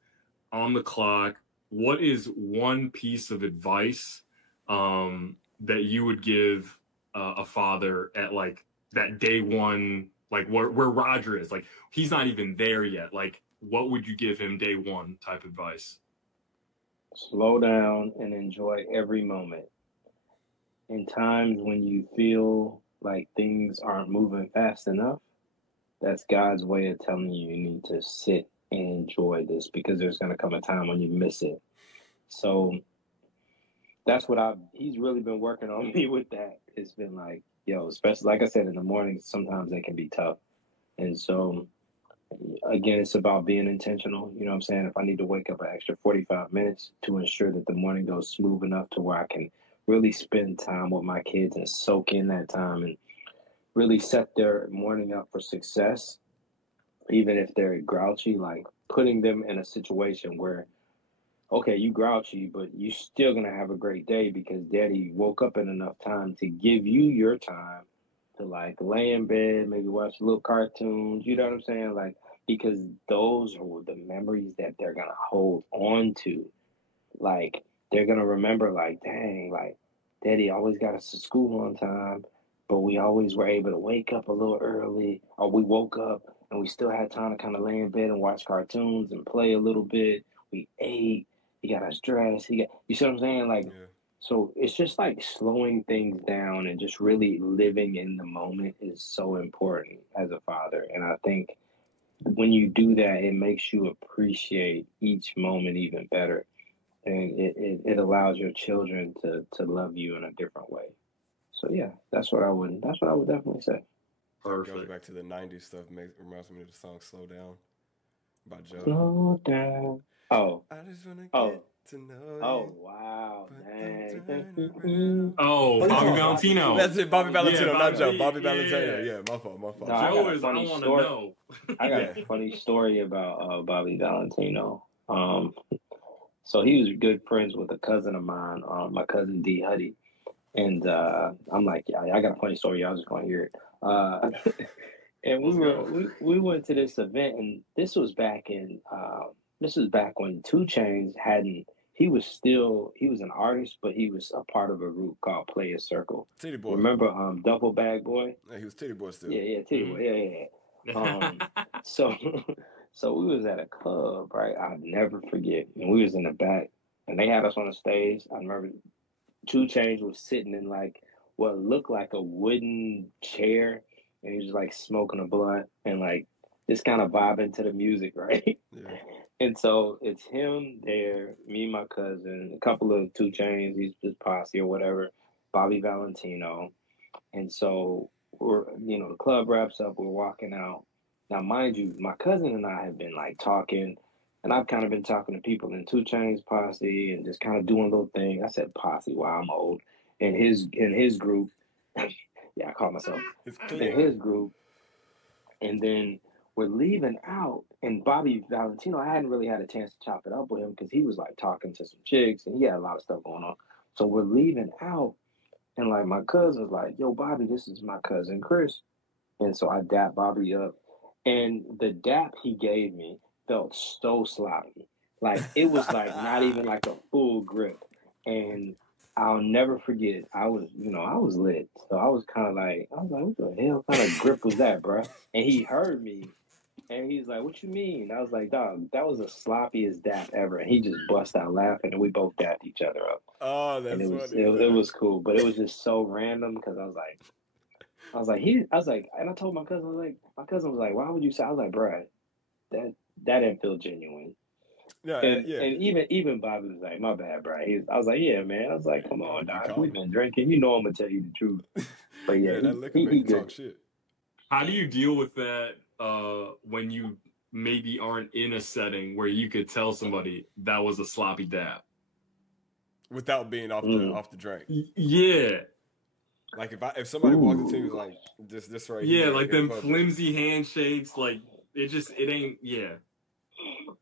on the clock. What is one piece of advice that you would give a father at, like, that day one, like where Roger is? Like, he's not even there yet. Like, what would you give him day one type advice? Slow down and enjoy every moment. In times when you feel like things aren't moving fast enough, that's God's way of telling you need to sit and enjoy this, because there's going to come a time when you miss it. So that's what he's really been working on me with that. It's been like, yo, especially, like I said, in the mornings, sometimes they can be tough. And so, again, it's about being intentional. You know what I'm saying? If I need to wake up an extra 45 minutes to ensure that the morning goes smooth enough to where I can really spend time with my kids and soak in that time and really set their morning up for success, even if they're grouchy, like putting them in a situation where okay, you grouchy, but you still gonna have a great day because daddy woke up in enough time to give you your time to like lay in bed, maybe watch little cartoons, you know what I'm saying? Like, because those are the memories that they're gonna hold on to. Like, they're gonna remember, like, dang, like, daddy always got us to school on time, but we always were able to wake up a little early, or we woke up and we still had time to kind of lay in bed and watch cartoons and play a little bit. We ate, he got us dressed, you see what I'm saying? Like, Yeah. so it's just like slowing things down and just really living in the moment is so important as a father. And I think when you do that, it makes you appreciate each moment even better, and it allows your children to love you in a different way. So yeah, that's what I would definitely say. Goes Perfect. back to the '90s stuff. Reminds me of the song "Slow Down" by Joe. Slow down. Oh, I just wanna oh, get to know oh, you, wow, but don't dang. turn around. Oh, Oh, you Bobby talking about Bobby Valentino. V? That's it, Bobby Bobby V. Yeah, Valentino, not Bobby Joe. Yeah. V. Bobby Valentino. Yeah. Yeah, my fault, my No, fault. I Joe. got Joe a is, I funny want to story. know. I got Yeah. a funny story about Bobby Valentino. So he was good friends with a cousin of mine, my cousin D Huddy. And I'm like, yeah, I got a funny story. Y'all just gonna hear it. And Let's go. we went to this event, and this was back when Two Chains hadn't. He was an artist, but he was a part of a group called Players Circle. Titty Boy. Remember Duffel Bag Boy? Yeah, he was Titty Boy still. Yeah, yeah, Titty Boy. Yeah, yeah, yeah. So so we was at a club, right? I'll never forget. And we was in the back, and they had us on the stage. I remember Two Chains was sitting in like what looked like a wooden chair, and he was like smoking a blunt and like just kind of vibing to the music, right? Yeah. And so it's him there, me, my cousin, a couple of Two Chains, he's just posse or whatever, Bobby Valentino, and so the club wraps up, we're walking out. Now, mind you, my cousin and I have been like talking, and I've kind of been talking to people in Two Chains posse and just kind of doing little things. I said posse, wow, I'm old. In his group, yeah, I call myself It's in clear. his group, and then we're leaving out, and Bobby Valentino, I hadn't really had a chance to chop it up with him because he was like talking to some chicks, and he had a lot of stuff going on. So we're leaving out, and like my cousin was like, "Yo, Bobby, this is my cousin Chris." And so I dapped Bobby up, and the dap he gave me felt so sloppy. Like it was like not even like a full grip. And I'll never forget. I was lit, so I was like, what the hell kind of grip was that, bro? And he heard me, and he's like, "What you mean?" I was like, "Dog, that was the sloppiest dap ever." And he just bust out laughing, and we both dapped each other up, Oh, and that's it was funny, it man. was cool, but it was just so random because and I told my cousin, my cousin was like, "Why would you say?" I was like, "Bruh, that that didn't feel genuine." Yeah, And yeah. and even Bobby was like, "My bad, bro." I was like, "Yeah, man." I was like, "Come on, You dog. called We've him. been drinking. You know I'm gonna tell you the truth." But yeah, Yeah, that liquor he make you good. talk shit How do you deal with that when you maybe aren't in a setting where you could tell somebody that was a sloppy dab? without being Mm. off the drink. Yeah. Like if somebody walked into me Ooh. was like this right Yeah, here like in them public. flimsy handshakes, like it ain't, yeah.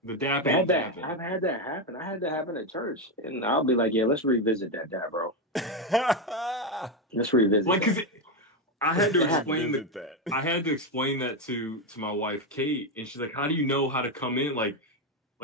The dap I've ain't had that. dapping. I've had that happen. I had that happen at church, and I'll be like, "Yeah, let's revisit that, bro. Let's revisit Like, that." cause I had to It happened. explain Visit that. I had to explain that to my wife Kate, and she's like, "How do you know how to come in?" Like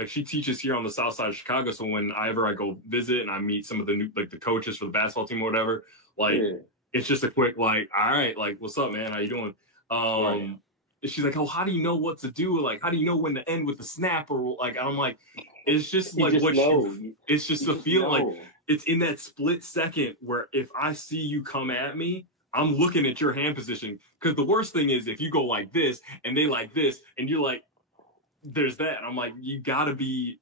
she teaches here on the south side of Chicago, so whenever I go visit and I meet some of the new, like the coaches for the basketball team or whatever, like Yeah. it's just a quick like, "All right, like what's up, man? How you doing?" Right. And she's like, "Oh, how do you know what to do? Like, how do you know when to end with the snap?" Or like, and I'm like, "It's just You like just what know. you. It's just You a just feeling like know. it's in that split second where if I see you come at me." I'm looking at your hand position because the worst thing is if you go like this and they like this and you're like, there's that. And I'm like, you gotta be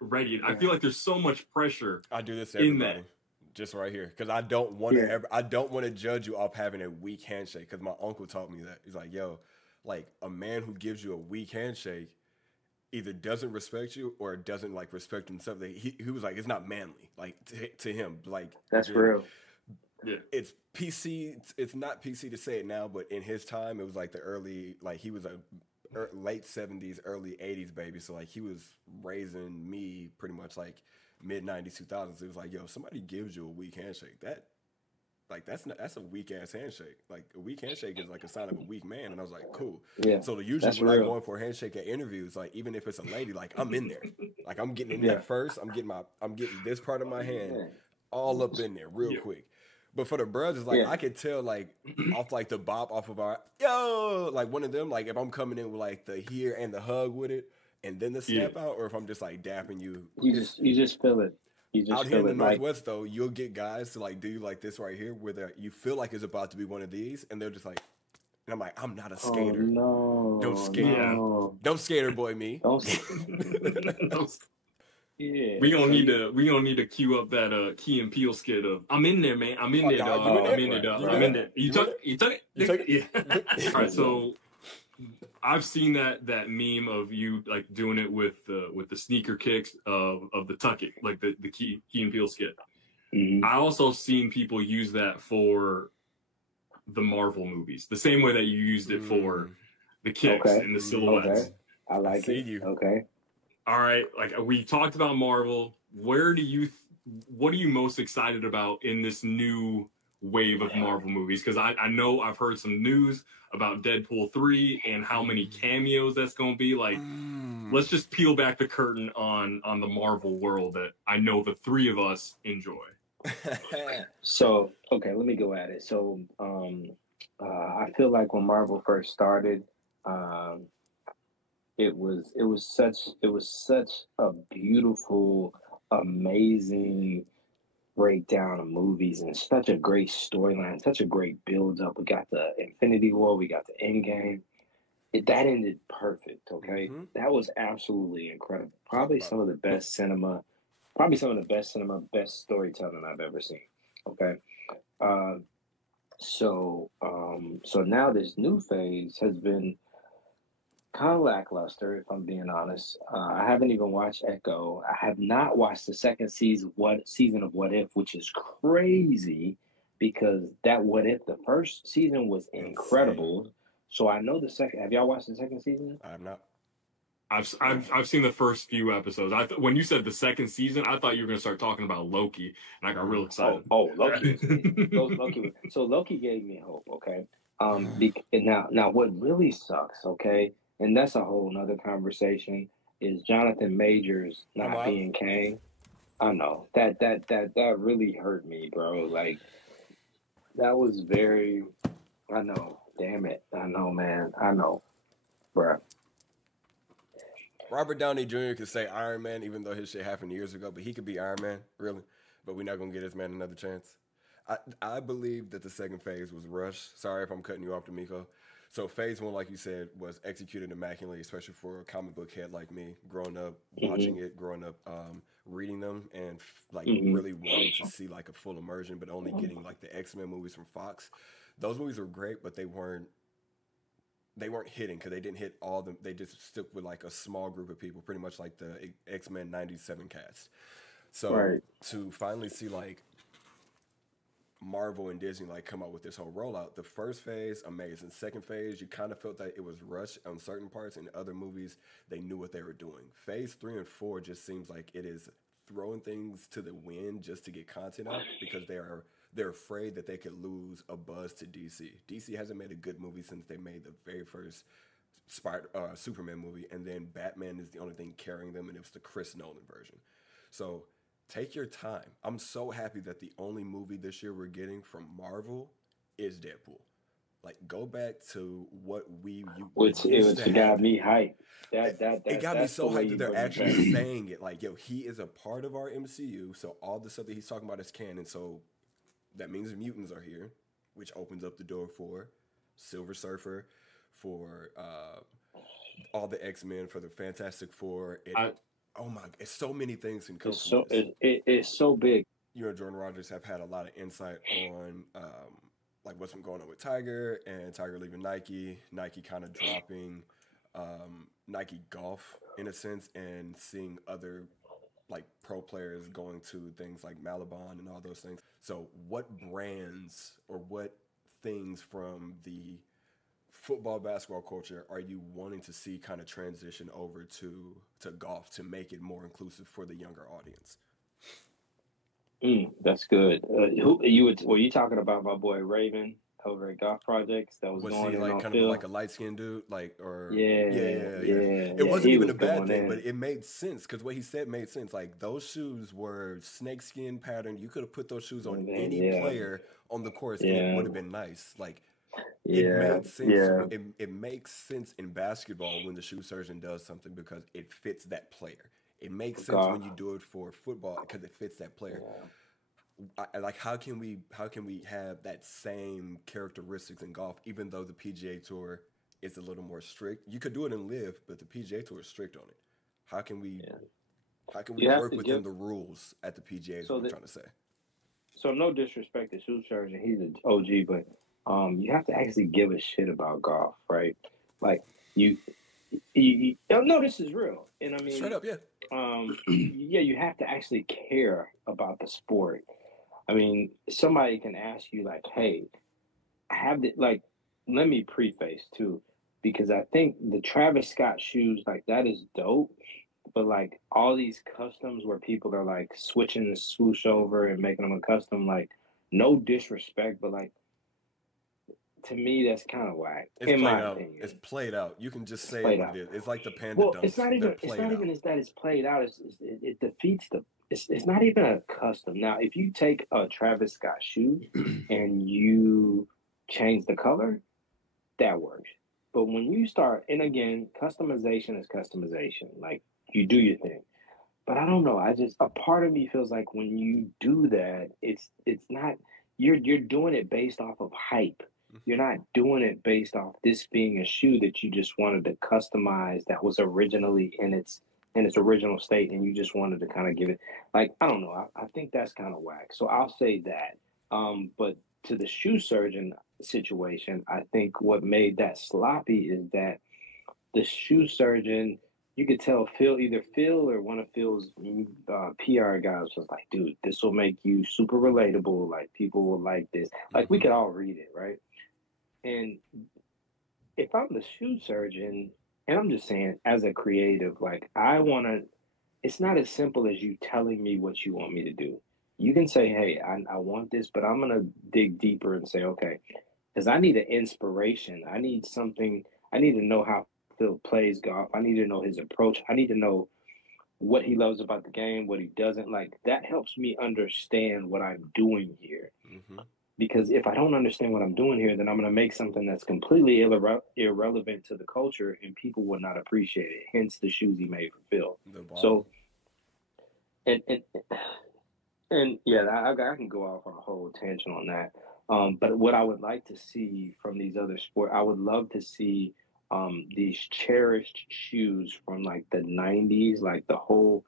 ready. And I feel like there's so much pressure I do this to in everybody, that. just right here, because I don't want to Yeah. ever. I don't want to judge you off having a weak handshake. Because my uncle taught me that. He's like, "Yo, like a man who gives you a weak handshake either doesn't respect you or doesn't like respect himself." Like, he was like, "It's not manly." Like to him, like That's again, real. Yeah. it's PC. It's not PC to say it now, but in his time, it was like the early. Like he was a late '70s, early '80s baby. So like he was raising me pretty much like mid 90s, 2000s. It was like, yo, somebody gives you a weak handshake. That's a weak ass handshake. Like a weak handshake is like a sign of a weak man. And I was like, cool. Yeah, So usually when I'm going for a handshake at interviews, like even if it's a lady, like I'm in there. Like I'm getting in there first. I'm getting this part of my hand all up in there real quick. But for the brothers, like I could tell like off like the bop off of our yo, like one of them, like if I'm coming in with like the here and the hug with it and then the snap out, or if I'm just like dapping you. You just feel it. You just out feel here in the it, Northwest, though, you'll get guys to like do you like this right here, where you feel like it's about to be one of these, and they're just like, and I'm like, I'm not a skater. Oh, no, don't skate. No. Don't skater boy me. Don't. We gonna need to cue up that Key and Peele skit of I'm in there, man. I'm in there, dog. I'm in there, dog. I'm in there. You took it. Yeah. All right, so I've seen that meme of you like doing it with the sneaker kicks of the tuck it, like the Key and Peele skit. Mm-hmm. I also seen people use that for the Marvel movies, the same way that you used it for the kicks and the silhouettes. Okay. I like it. You. Okay. All right, like we talked about Marvel. What are you most excited about in this new wave of Marvel movies? Because I know I've heard some news about Deadpool 3 and how many cameos that's going to be. Like, let's just peel back the curtain on the Marvel world that I know the three of us enjoy. So, okay, let me go at it. So, I feel like when Marvel first started, it was such a beautiful, amazing breakdown of movies and such a great storyline, such a great build up. We got the Infinity War, we got the Endgame. That ended perfect. Okay, that was absolutely incredible. Probably some of the best cinema, best storytelling I've ever seen. Okay, so now this new phase has been kind of lackluster, if I'm being honest. I haven't even watched Echo. I have not watched the second season of What If, which is crazy because that What If, the first season was incredible. Insane. So I know the second. Have y'all watched the second season? I have not. I've seen the first few episodes. When you said the second season, I thought you were going to start talking about Loki, and I got real excited. Loki! Loki. So Loki gave me hope. Okay. Now what really sucks? Okay. And that's a whole nother conversation. Is Jonathan Majors not being Kang? I know that really hurt me, bro. Like that was very. I know. Damn it. I know, man. I know, bro. Robert Downey Jr. could say Iron Man, even though his shit happened years ago. But he could be Iron Man, really. But we're not gonna get this man another chance. I believe that the second phase was rushed. Sorry if I'm cutting you off, D'Amico. So phase one, like you said, was executed immaculately, especially for a comic book head like me, growing up, watching it, growing up, reading them, and really wanting to see like a full immersion, but only getting like the X-Men movies from Fox. Those movies were great, but they weren't hitting because they didn't hit all them. They just stuck with like a small group of people, pretty much like the X-Men '97 cast. So to finally see like Marvel and Disney like come out with this whole rollout. The first phase, amazing. Second phase, you kind of felt that it was rushed on certain parts. In other movies, they knew what they were doing. Phase 3 and 4 just seems like it is throwing things to the wind just to get content out because they're afraid that they could lose a buzz to DC. DC hasn't made a good movie since they made the very first Superman movie, and then Batman is the only thing carrying them, and it was the Chris Nolan version. So take your time. I'm so happy that the only movie this year we're getting from Marvel is Deadpool. Like, go back to what it got me hyped. It got me so hyped that they're actually saying it. Like, yo, he is a part of our MCU, so all the stuff that he's talking about is canon. So that means mutants are here, which opens up the door for Silver Surfer, for all the X-Men, for the Fantastic Four. Oh my! It's so many things can come from this. It's so big. You and Jordan Rogers have had a lot of insight on like what's been going on with Tiger and Tiger leaving Nike kind of dropping Nike Golf in a sense, and seeing other like pro players going to things like Malibon and all those things. So what brands or what things from the football, basketball culture are you wanting to see kind of transition over to golf to make it more inclusive for the younger audience? That's good. Were you talking about my boy Raven over at Golf Projects that was Was going he in like on kind of like Phil? a light skinned dude? Like, or yeah, Yeah, yeah, yeah. yeah, It yeah. wasn't He even was a bad going thing, but in. it made sense because what he said made sense. Like those shoes were snakeskin pattern. You could have put those shoes on any Yeah, player on the course, and it yeah, would have been nice. Like it yeah, made sense. yeah. It makes sense in basketball when the shoe surgeon does something because it fits that player. It makes For sense golf. when you do it for football because it fits that player. Yeah. Like how can we have that same characteristics in golf even though the PGA Tour is a little more strict? You could do it in live, but the PGA Tour is strict on it. How can we Yeah. how can we You have work to within give the rules at the PGA is so what I'm that trying to say. so no disrespect to Shoe Surgeon, he's an OG, but you have to actually give a shit about golf, right? Like you, no, this is real, and I Straight mean, up, yeah. yeah, you have to actually care about the sport. I mean, somebody can ask you like, "Hey, I have the like." Let me preface too, because I think the Travis Scott shoes like that is dope. But like all these customs where people are like switching the swoosh over and making them a custom, like no disrespect, but like to me that's kind of whack, It's in played my out. It's opinion. played out. You can just It's say it played what it out. is. It's like the panda Well, it's dunks. not They're even it's played not even out. as that it's played out. It defeats the. It's not even a custom. Now, if you take a Travis Scott shoe and you change the color, that works. But when you start, and again, customization is customization. Like you do your thing. But I don't know. I just a part of me feels like when you do that, it's not you're doing it based off of hype. You're Hmm. not doing it based off this being a shoe that you just wanted to customize that was originally in its original state and you just wanted to kind of give it like I don't know. I think that's kind of whack. So I'll say that. But to the shoe surgeon situation, I think what made that sloppy is that the shoe surgeon, you could tell Phil or one of Phil's PR guys was like, dude, this will make you super relatable. Like people will like this. Like we Hmm. could all read it, right? And if I'm the shoe surgeon, and I'm just saying as a creative, like I want to. It's not as simple as you telling me what you want me to do. You can say, hey, I want this, but I'm gonna dig deeper and say, okay, because I need an inspiration. I need something. I need to know how Phil plays golf. I need to know his approach. I need to know what he loves about the game, what he doesn't like. That helps me understand what I'm doing here. Hmm. Because if I don't understand what I'm doing here, then I'm going to make something that's completely irrelevant to the culture, and people will not appreciate it. Hence the shoes he made for Phil. The ball. So, and and and yeah, I can go off on a whole tangent on that. But what I would like to see from these other sports, I would love to see these cherished shoes from like the '90s, like the whole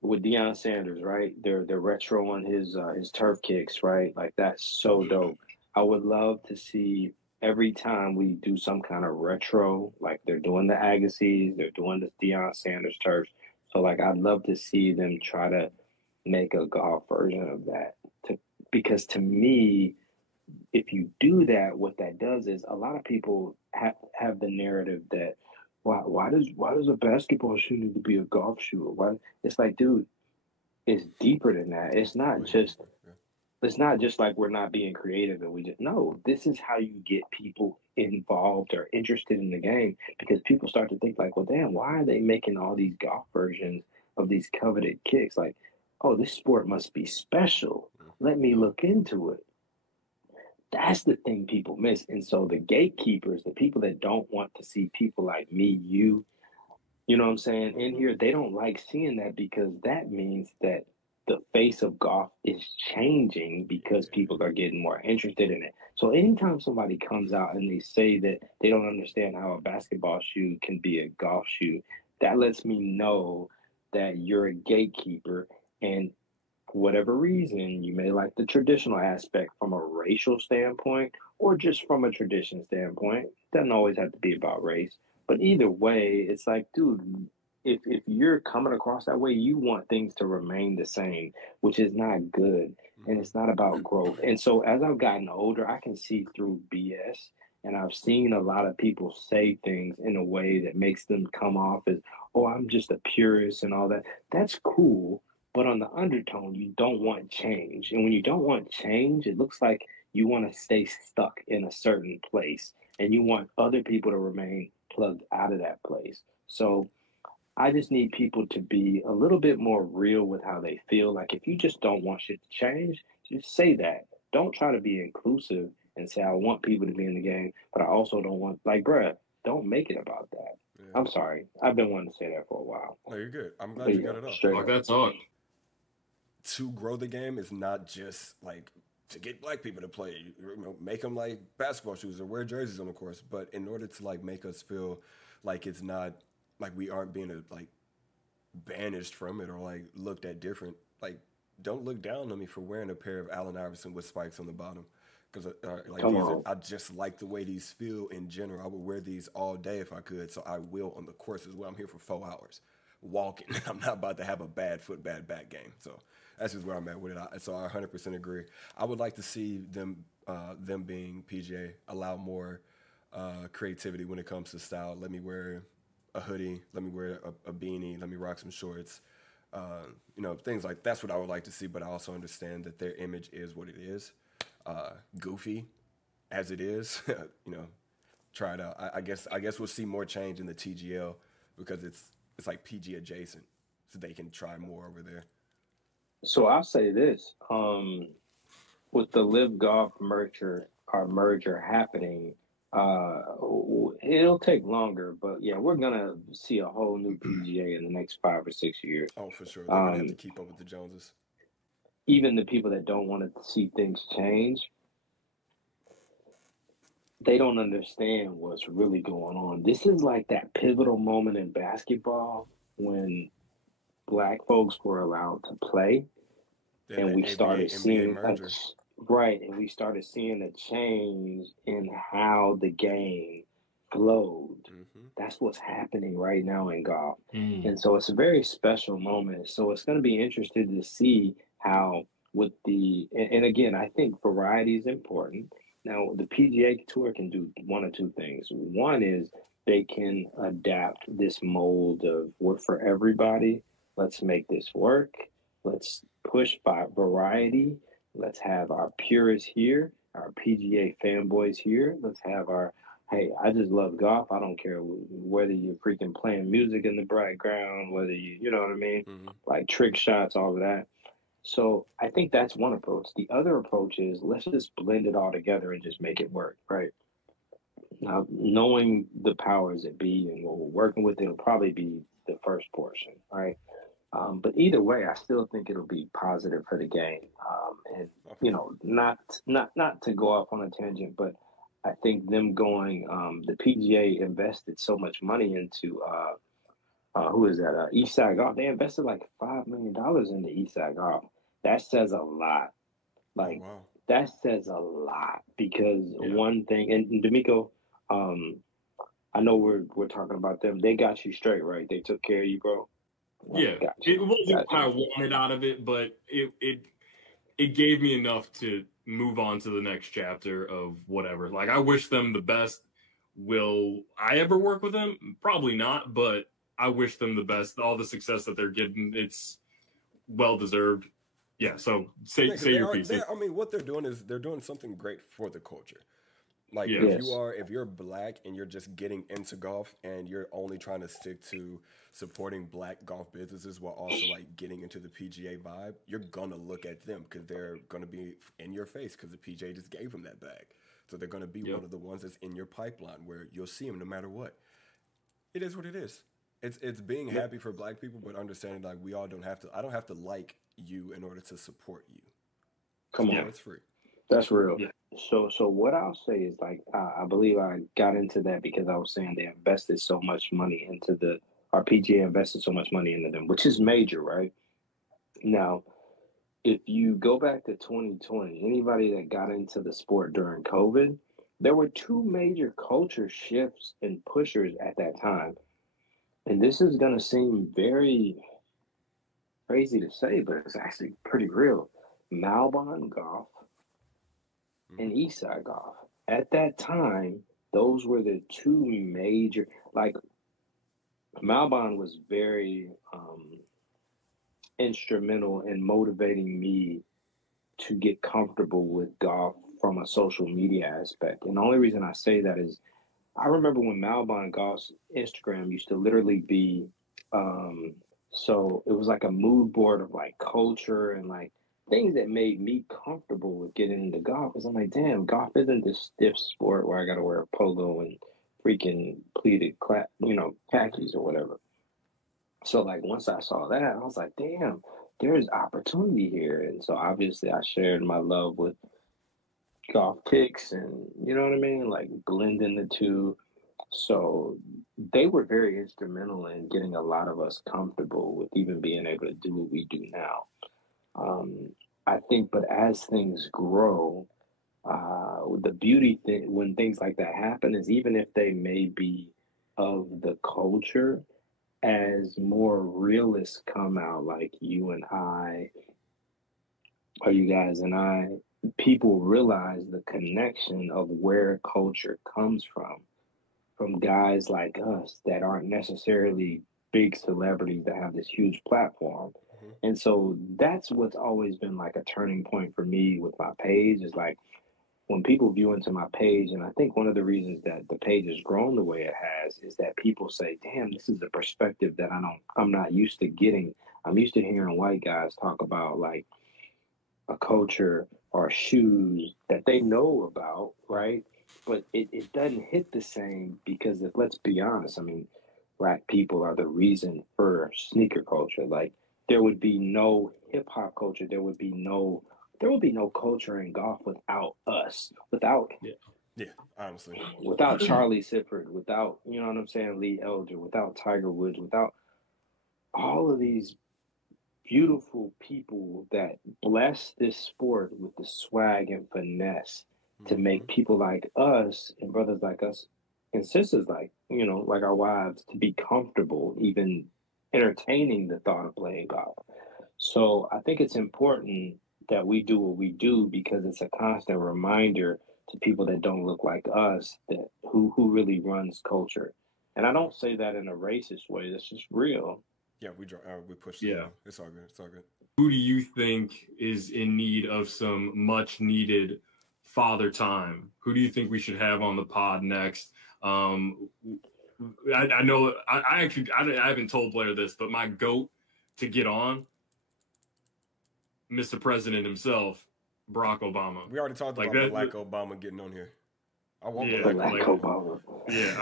with Deion Sanders, right? They're retro on his turf kicks, right? Like that's so dope. I would love to see every time we do some kind of retro, like they're doing the Agassiz, they're doing the Deion Sanders turfs. So like I'd love to see them try to make a golf version of that. To because to me, if you do that, what that does is a lot of people have the narrative that why does a basketball shoe need to be a golf shoe? Why it's like, dude, it's deeper than that. Way deeper. Yeah. It's not just like we're not being creative and we just no, this is how you get people involved or interested in the game because people start to think like, well damn, why are they making all these golf versions of these coveted kicks? Like, oh, this sport must be special. Let me Yup. look into it. That's the thing people miss. And so the gatekeepers, the people that don't want to see people like me, you know what I'm saying, in Hmm. here, they don't like seeing that because that means that the face of golf is changing because Yeah. people are getting more interested in it. So anytime somebody comes out and they say that they don't understand how a basketball shoe can be a golf shoe, that lets me know that you're a gatekeeper and for whatever reason, you may like the traditional aspect from a racial standpoint or just from a tradition standpoint. It doesn't always have to be about race. But either way, it's like, dude, if you're coming across that way, you want things to remain the same, which is not good. And Hmm. it's not about growth. And so as I've gotten older, I can see through BS. And I've seen a lot of people say things in a way that makes them come off as, oh, I'm just a purist and all that. That's cool, But on the undertone, you don't want change. And when you don't want change, it looks like you want to stay stuck in a certain place and you want other people to remain plugged out of that place. So I just need people to be a little bit more real with how they feel. Like if you just don't want shit to change, just say that. Don't try to be inclusive and say I want people to be in the game, but I also don't want like bruh, don't make it about that. Yeah. I'm sorry. I've been wanting to say that for a while. No, you're good. I'm glad But you yeah, got it off. straight Talk up. that talk. To grow the game is not just like to get black people to play, you know, make them like basketball shoes or wear jerseys on the course. But in order to like make us feel like it's not like we aren't being like banished from it or like looked at different, like don't look down on me for wearing a pair of Allen Iverson with spikes on the bottom. Because like Come these on. I just like the way these feel in general. I would wear these all day if I could, so I will on the course as well. I'm here for 4 hours walking. I'm not about to have a bad foot, bad back game. So that's just where I'm at with it. So I 100% agree. I would like to see them being PGA allow more creativity when it comes to style. Let me wear a hoodie. Let me wear a beanie. Let me rock some shorts. You know, things like that's what I would like to see. But I also understand that their image is what it is. Goofy as it is, you know, try it out. I guess we'll see more change in the TGL because it's like PG adjacent, so they can try more over there. So I'll say this: with the Live Golf merger happening, it'll take longer, but yeah, we're gonna see a whole new PGA in the next 5 or 6 years. Oh, for sure, they're gonna have to keep up with the Joneses. Even the people that don't want to see things change, they don't understand what's really going on. This is like that pivotal moment in basketball when black folks were allowed to play, Then and we that started NBA seeing merger. right, and we started seeing a change in how the game flowed. Mm-hmm. That's what's happening right now in golf. Mm. And so it's a very special moment. So it's going to be interesting to see how with and again, I think variety is important. Now, the PGA Tour can do one or two things. One is they can adapt this mold of we're for everybody. Let's make this work. Let's push by variety. Let's have our purists here, our PGA fanboys here. Let's have our hey, I just love golf. I don't care whether you're freaking playing music in the background, whether you know what I mean, Mm-hmm. like trick shots, all of that. So I think that's one approach. The other approach is let's just blend it all together and just make it work, right? Now, knowing the powers that be and what we're working with, it'll probably be the first portion, right? But either way, I still think it'll be positive for the game. And you know, not to go off on a tangent, but I think them going, the PGA invested so much money into who is that? Eastside Golf. They invested like $5 million into Eastside Golf. That says a lot. Like Oh, wow. that says a lot because Yeah. one thing, and D'Amico, I know we're talking about them. They got you straight, right? They took care of you, bro. Yeah, Got it you. wasn't Got what I you. wanted out of it, but it gave me enough to move on to the next chapter of whatever. Like I wish them the best. Will I ever work with them? Probably not, but I wish them the best. All the success that they're getting, it's well deserved. Yeah. So say Yeah, 'cause your piece. I mean, what they're doing is they're doing something great for the culture. Like Yeah. if Yes. if you're black and you're just getting into golf and you're only trying to stick to supporting black golf businesses while also like getting into the PGA vibe, you're gonna look at them because they're gonna be in your face because the PGA just gave them that bag. So they're gonna be Yep. one of the ones that's in your pipeline where you'll see them no matter what. It is what it is. It's being happy for black people, but understanding like we all don't have to. I don't have to like you in order to support you. Come So on. it's free. That's real. Yeah. So what I'll say is like I believe I got into that because I was saying they invested so much money into our PGA invested so much money into them, which is major, right? Now, if you go back to 2020, anybody that got into the sport during COVID, there were two major culture shifts and pushers at that time. And this is going to seem very crazy to say, but it's actually pretty real. Malbon golf and Eastside Golf. At that time, those were the two major. Like Malbon was very instrumental in motivating me to get comfortable with golf from a social media aspect. And the only reason I say that is I remember when Malbon Golf's Instagram used to literally be, so it was like a mood board of like culture and like things that made me comfortable with getting into golf. Because I'm like, damn, golf isn't this stiff sport where I got to wear a polo and freaking pleated, khakis or whatever. So like once I saw that, I was like, damn, there's opportunity here. And so obviously I shared my love with golf kicks and you know what I mean, like blending the two. So they were very instrumental in getting a lot of us comfortable with even being able to do what we do now. I think, but as things grow, the beauty thing when things like that happen is even if they may be of the culture, as more realists come out, like you and I, or you guys and I, people realize the connection of where culture comes from guys like us that aren't necessarily big celebrities that have this huge platform. And so that's what's always been like a turning point for me with my page is like when people view into my page, and I think one of the reasons that the page has grown the way it has is that people say, damn, this is a perspective that I'm not used to getting. I'm used to hearing white guys talk about like a culture or shoes that they know about, right? But it doesn't hit the same because let's be honest, I mean, black people are the reason for sneaker culture. Like there would be no hip hop culture, there would be no culture in golf without us, without honestly, without Charlie Sifford, without, you know what I'm saying, Lee Elder, without Tiger Woods, without all of these beautiful people that bless this sport with the swag and finesse to make people like us and brothers like us and sisters like, you know, like our wives to be comfortable even entertaining the thought of playing golf. So I think it's important that we do what we do because it's a constant reminder to people that don't look like us that who really runs culture. And I don't say that in a racist way. That's just real. Yeah, we pushed it. Yeah. It's all good. It's all good. Who do you think is in need of some much needed father time? Who do you think we should have on the pod next? I know I haven't told Blair this, but my GOAT to get on, Mr. President himself, Barack Obama. We already talked like about that, Black Obama getting on here. I want Black Obama. Yeah,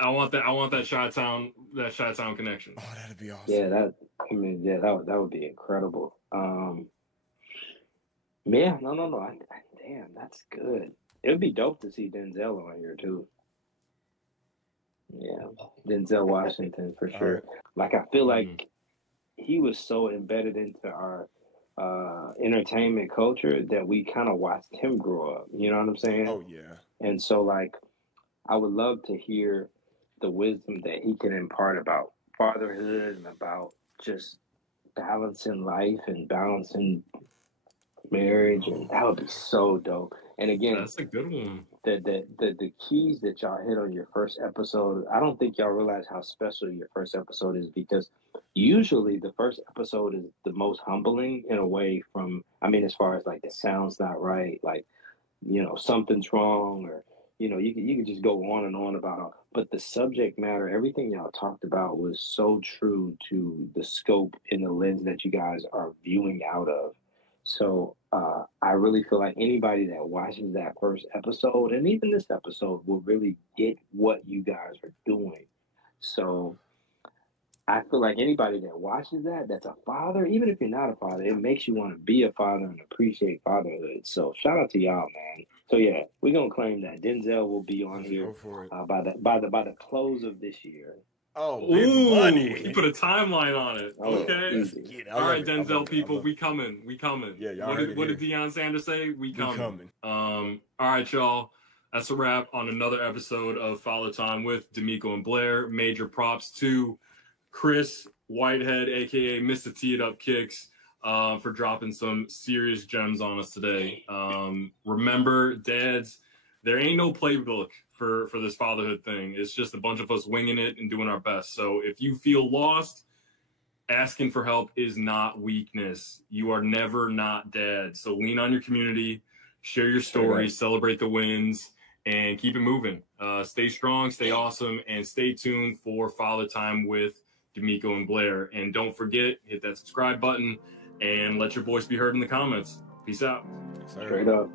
I want that Chi-Town connection. Oh, that'd be awesome. Yeah, that would be incredible. Yeah, no. Damn, that's good. It would be dope to see Denzel on here too. Yeah, Denzel Washington for sure. Right. Like I feel like he was so embedded into our entertainment culture that we kind of watched him grow up. You know what I'm saying? Oh yeah. And so like, I would love to hear the wisdom that he can impart about fatherhood and about just balancing life and balancing marriage, and that would be so dope. And again, that's a good one. The keys that y'all hit on your first episode, I don't think y'all realize how special your first episode is because usually the first episode is the most humbling in a way from, I mean, as far as like the sound's not right, like, you know, something's wrong, or, you know, you could just go on and on about it. But the subject matter, everything y'all talked about was so true to the scope and the lens that you guys are viewing out of. So I really feel like anybody that watches that first episode and even this episode will really get what you guys are doing. So I feel like anybody that watches that's a father, even if you're not a father, it makes you want to be a father and appreciate fatherhood. So shout out to y'all, man. So yeah, we're gonna claim that Denzel will be on here by the close of this year. Oh, money! You put a timeline on it. Okay. All right, Denzel people, we coming. Yeah, y'all what did Deion Sanders say? We coming. All right, y'all. That's a wrap on another episode of Follow Time with D'Amico and Blair. Major props to Chris Whitehead, aka Mr. Tee It Up Kicks, for dropping some serious gems on us today. Remember, dads, there ain't no playbook for this fatherhood thing. It's just a bunch of us winging it and doing our best. So if you feel lost, asking for help is not weakness. You are never not dad. So lean on your community, share your stories, celebrate the wins, and keep it moving. Stay strong, stay awesome, and stay tuned for Father Time with D'Amico and Blair. And don't forget, hit that subscribe button and let your voice be heard in the comments. Peace out. Straight up.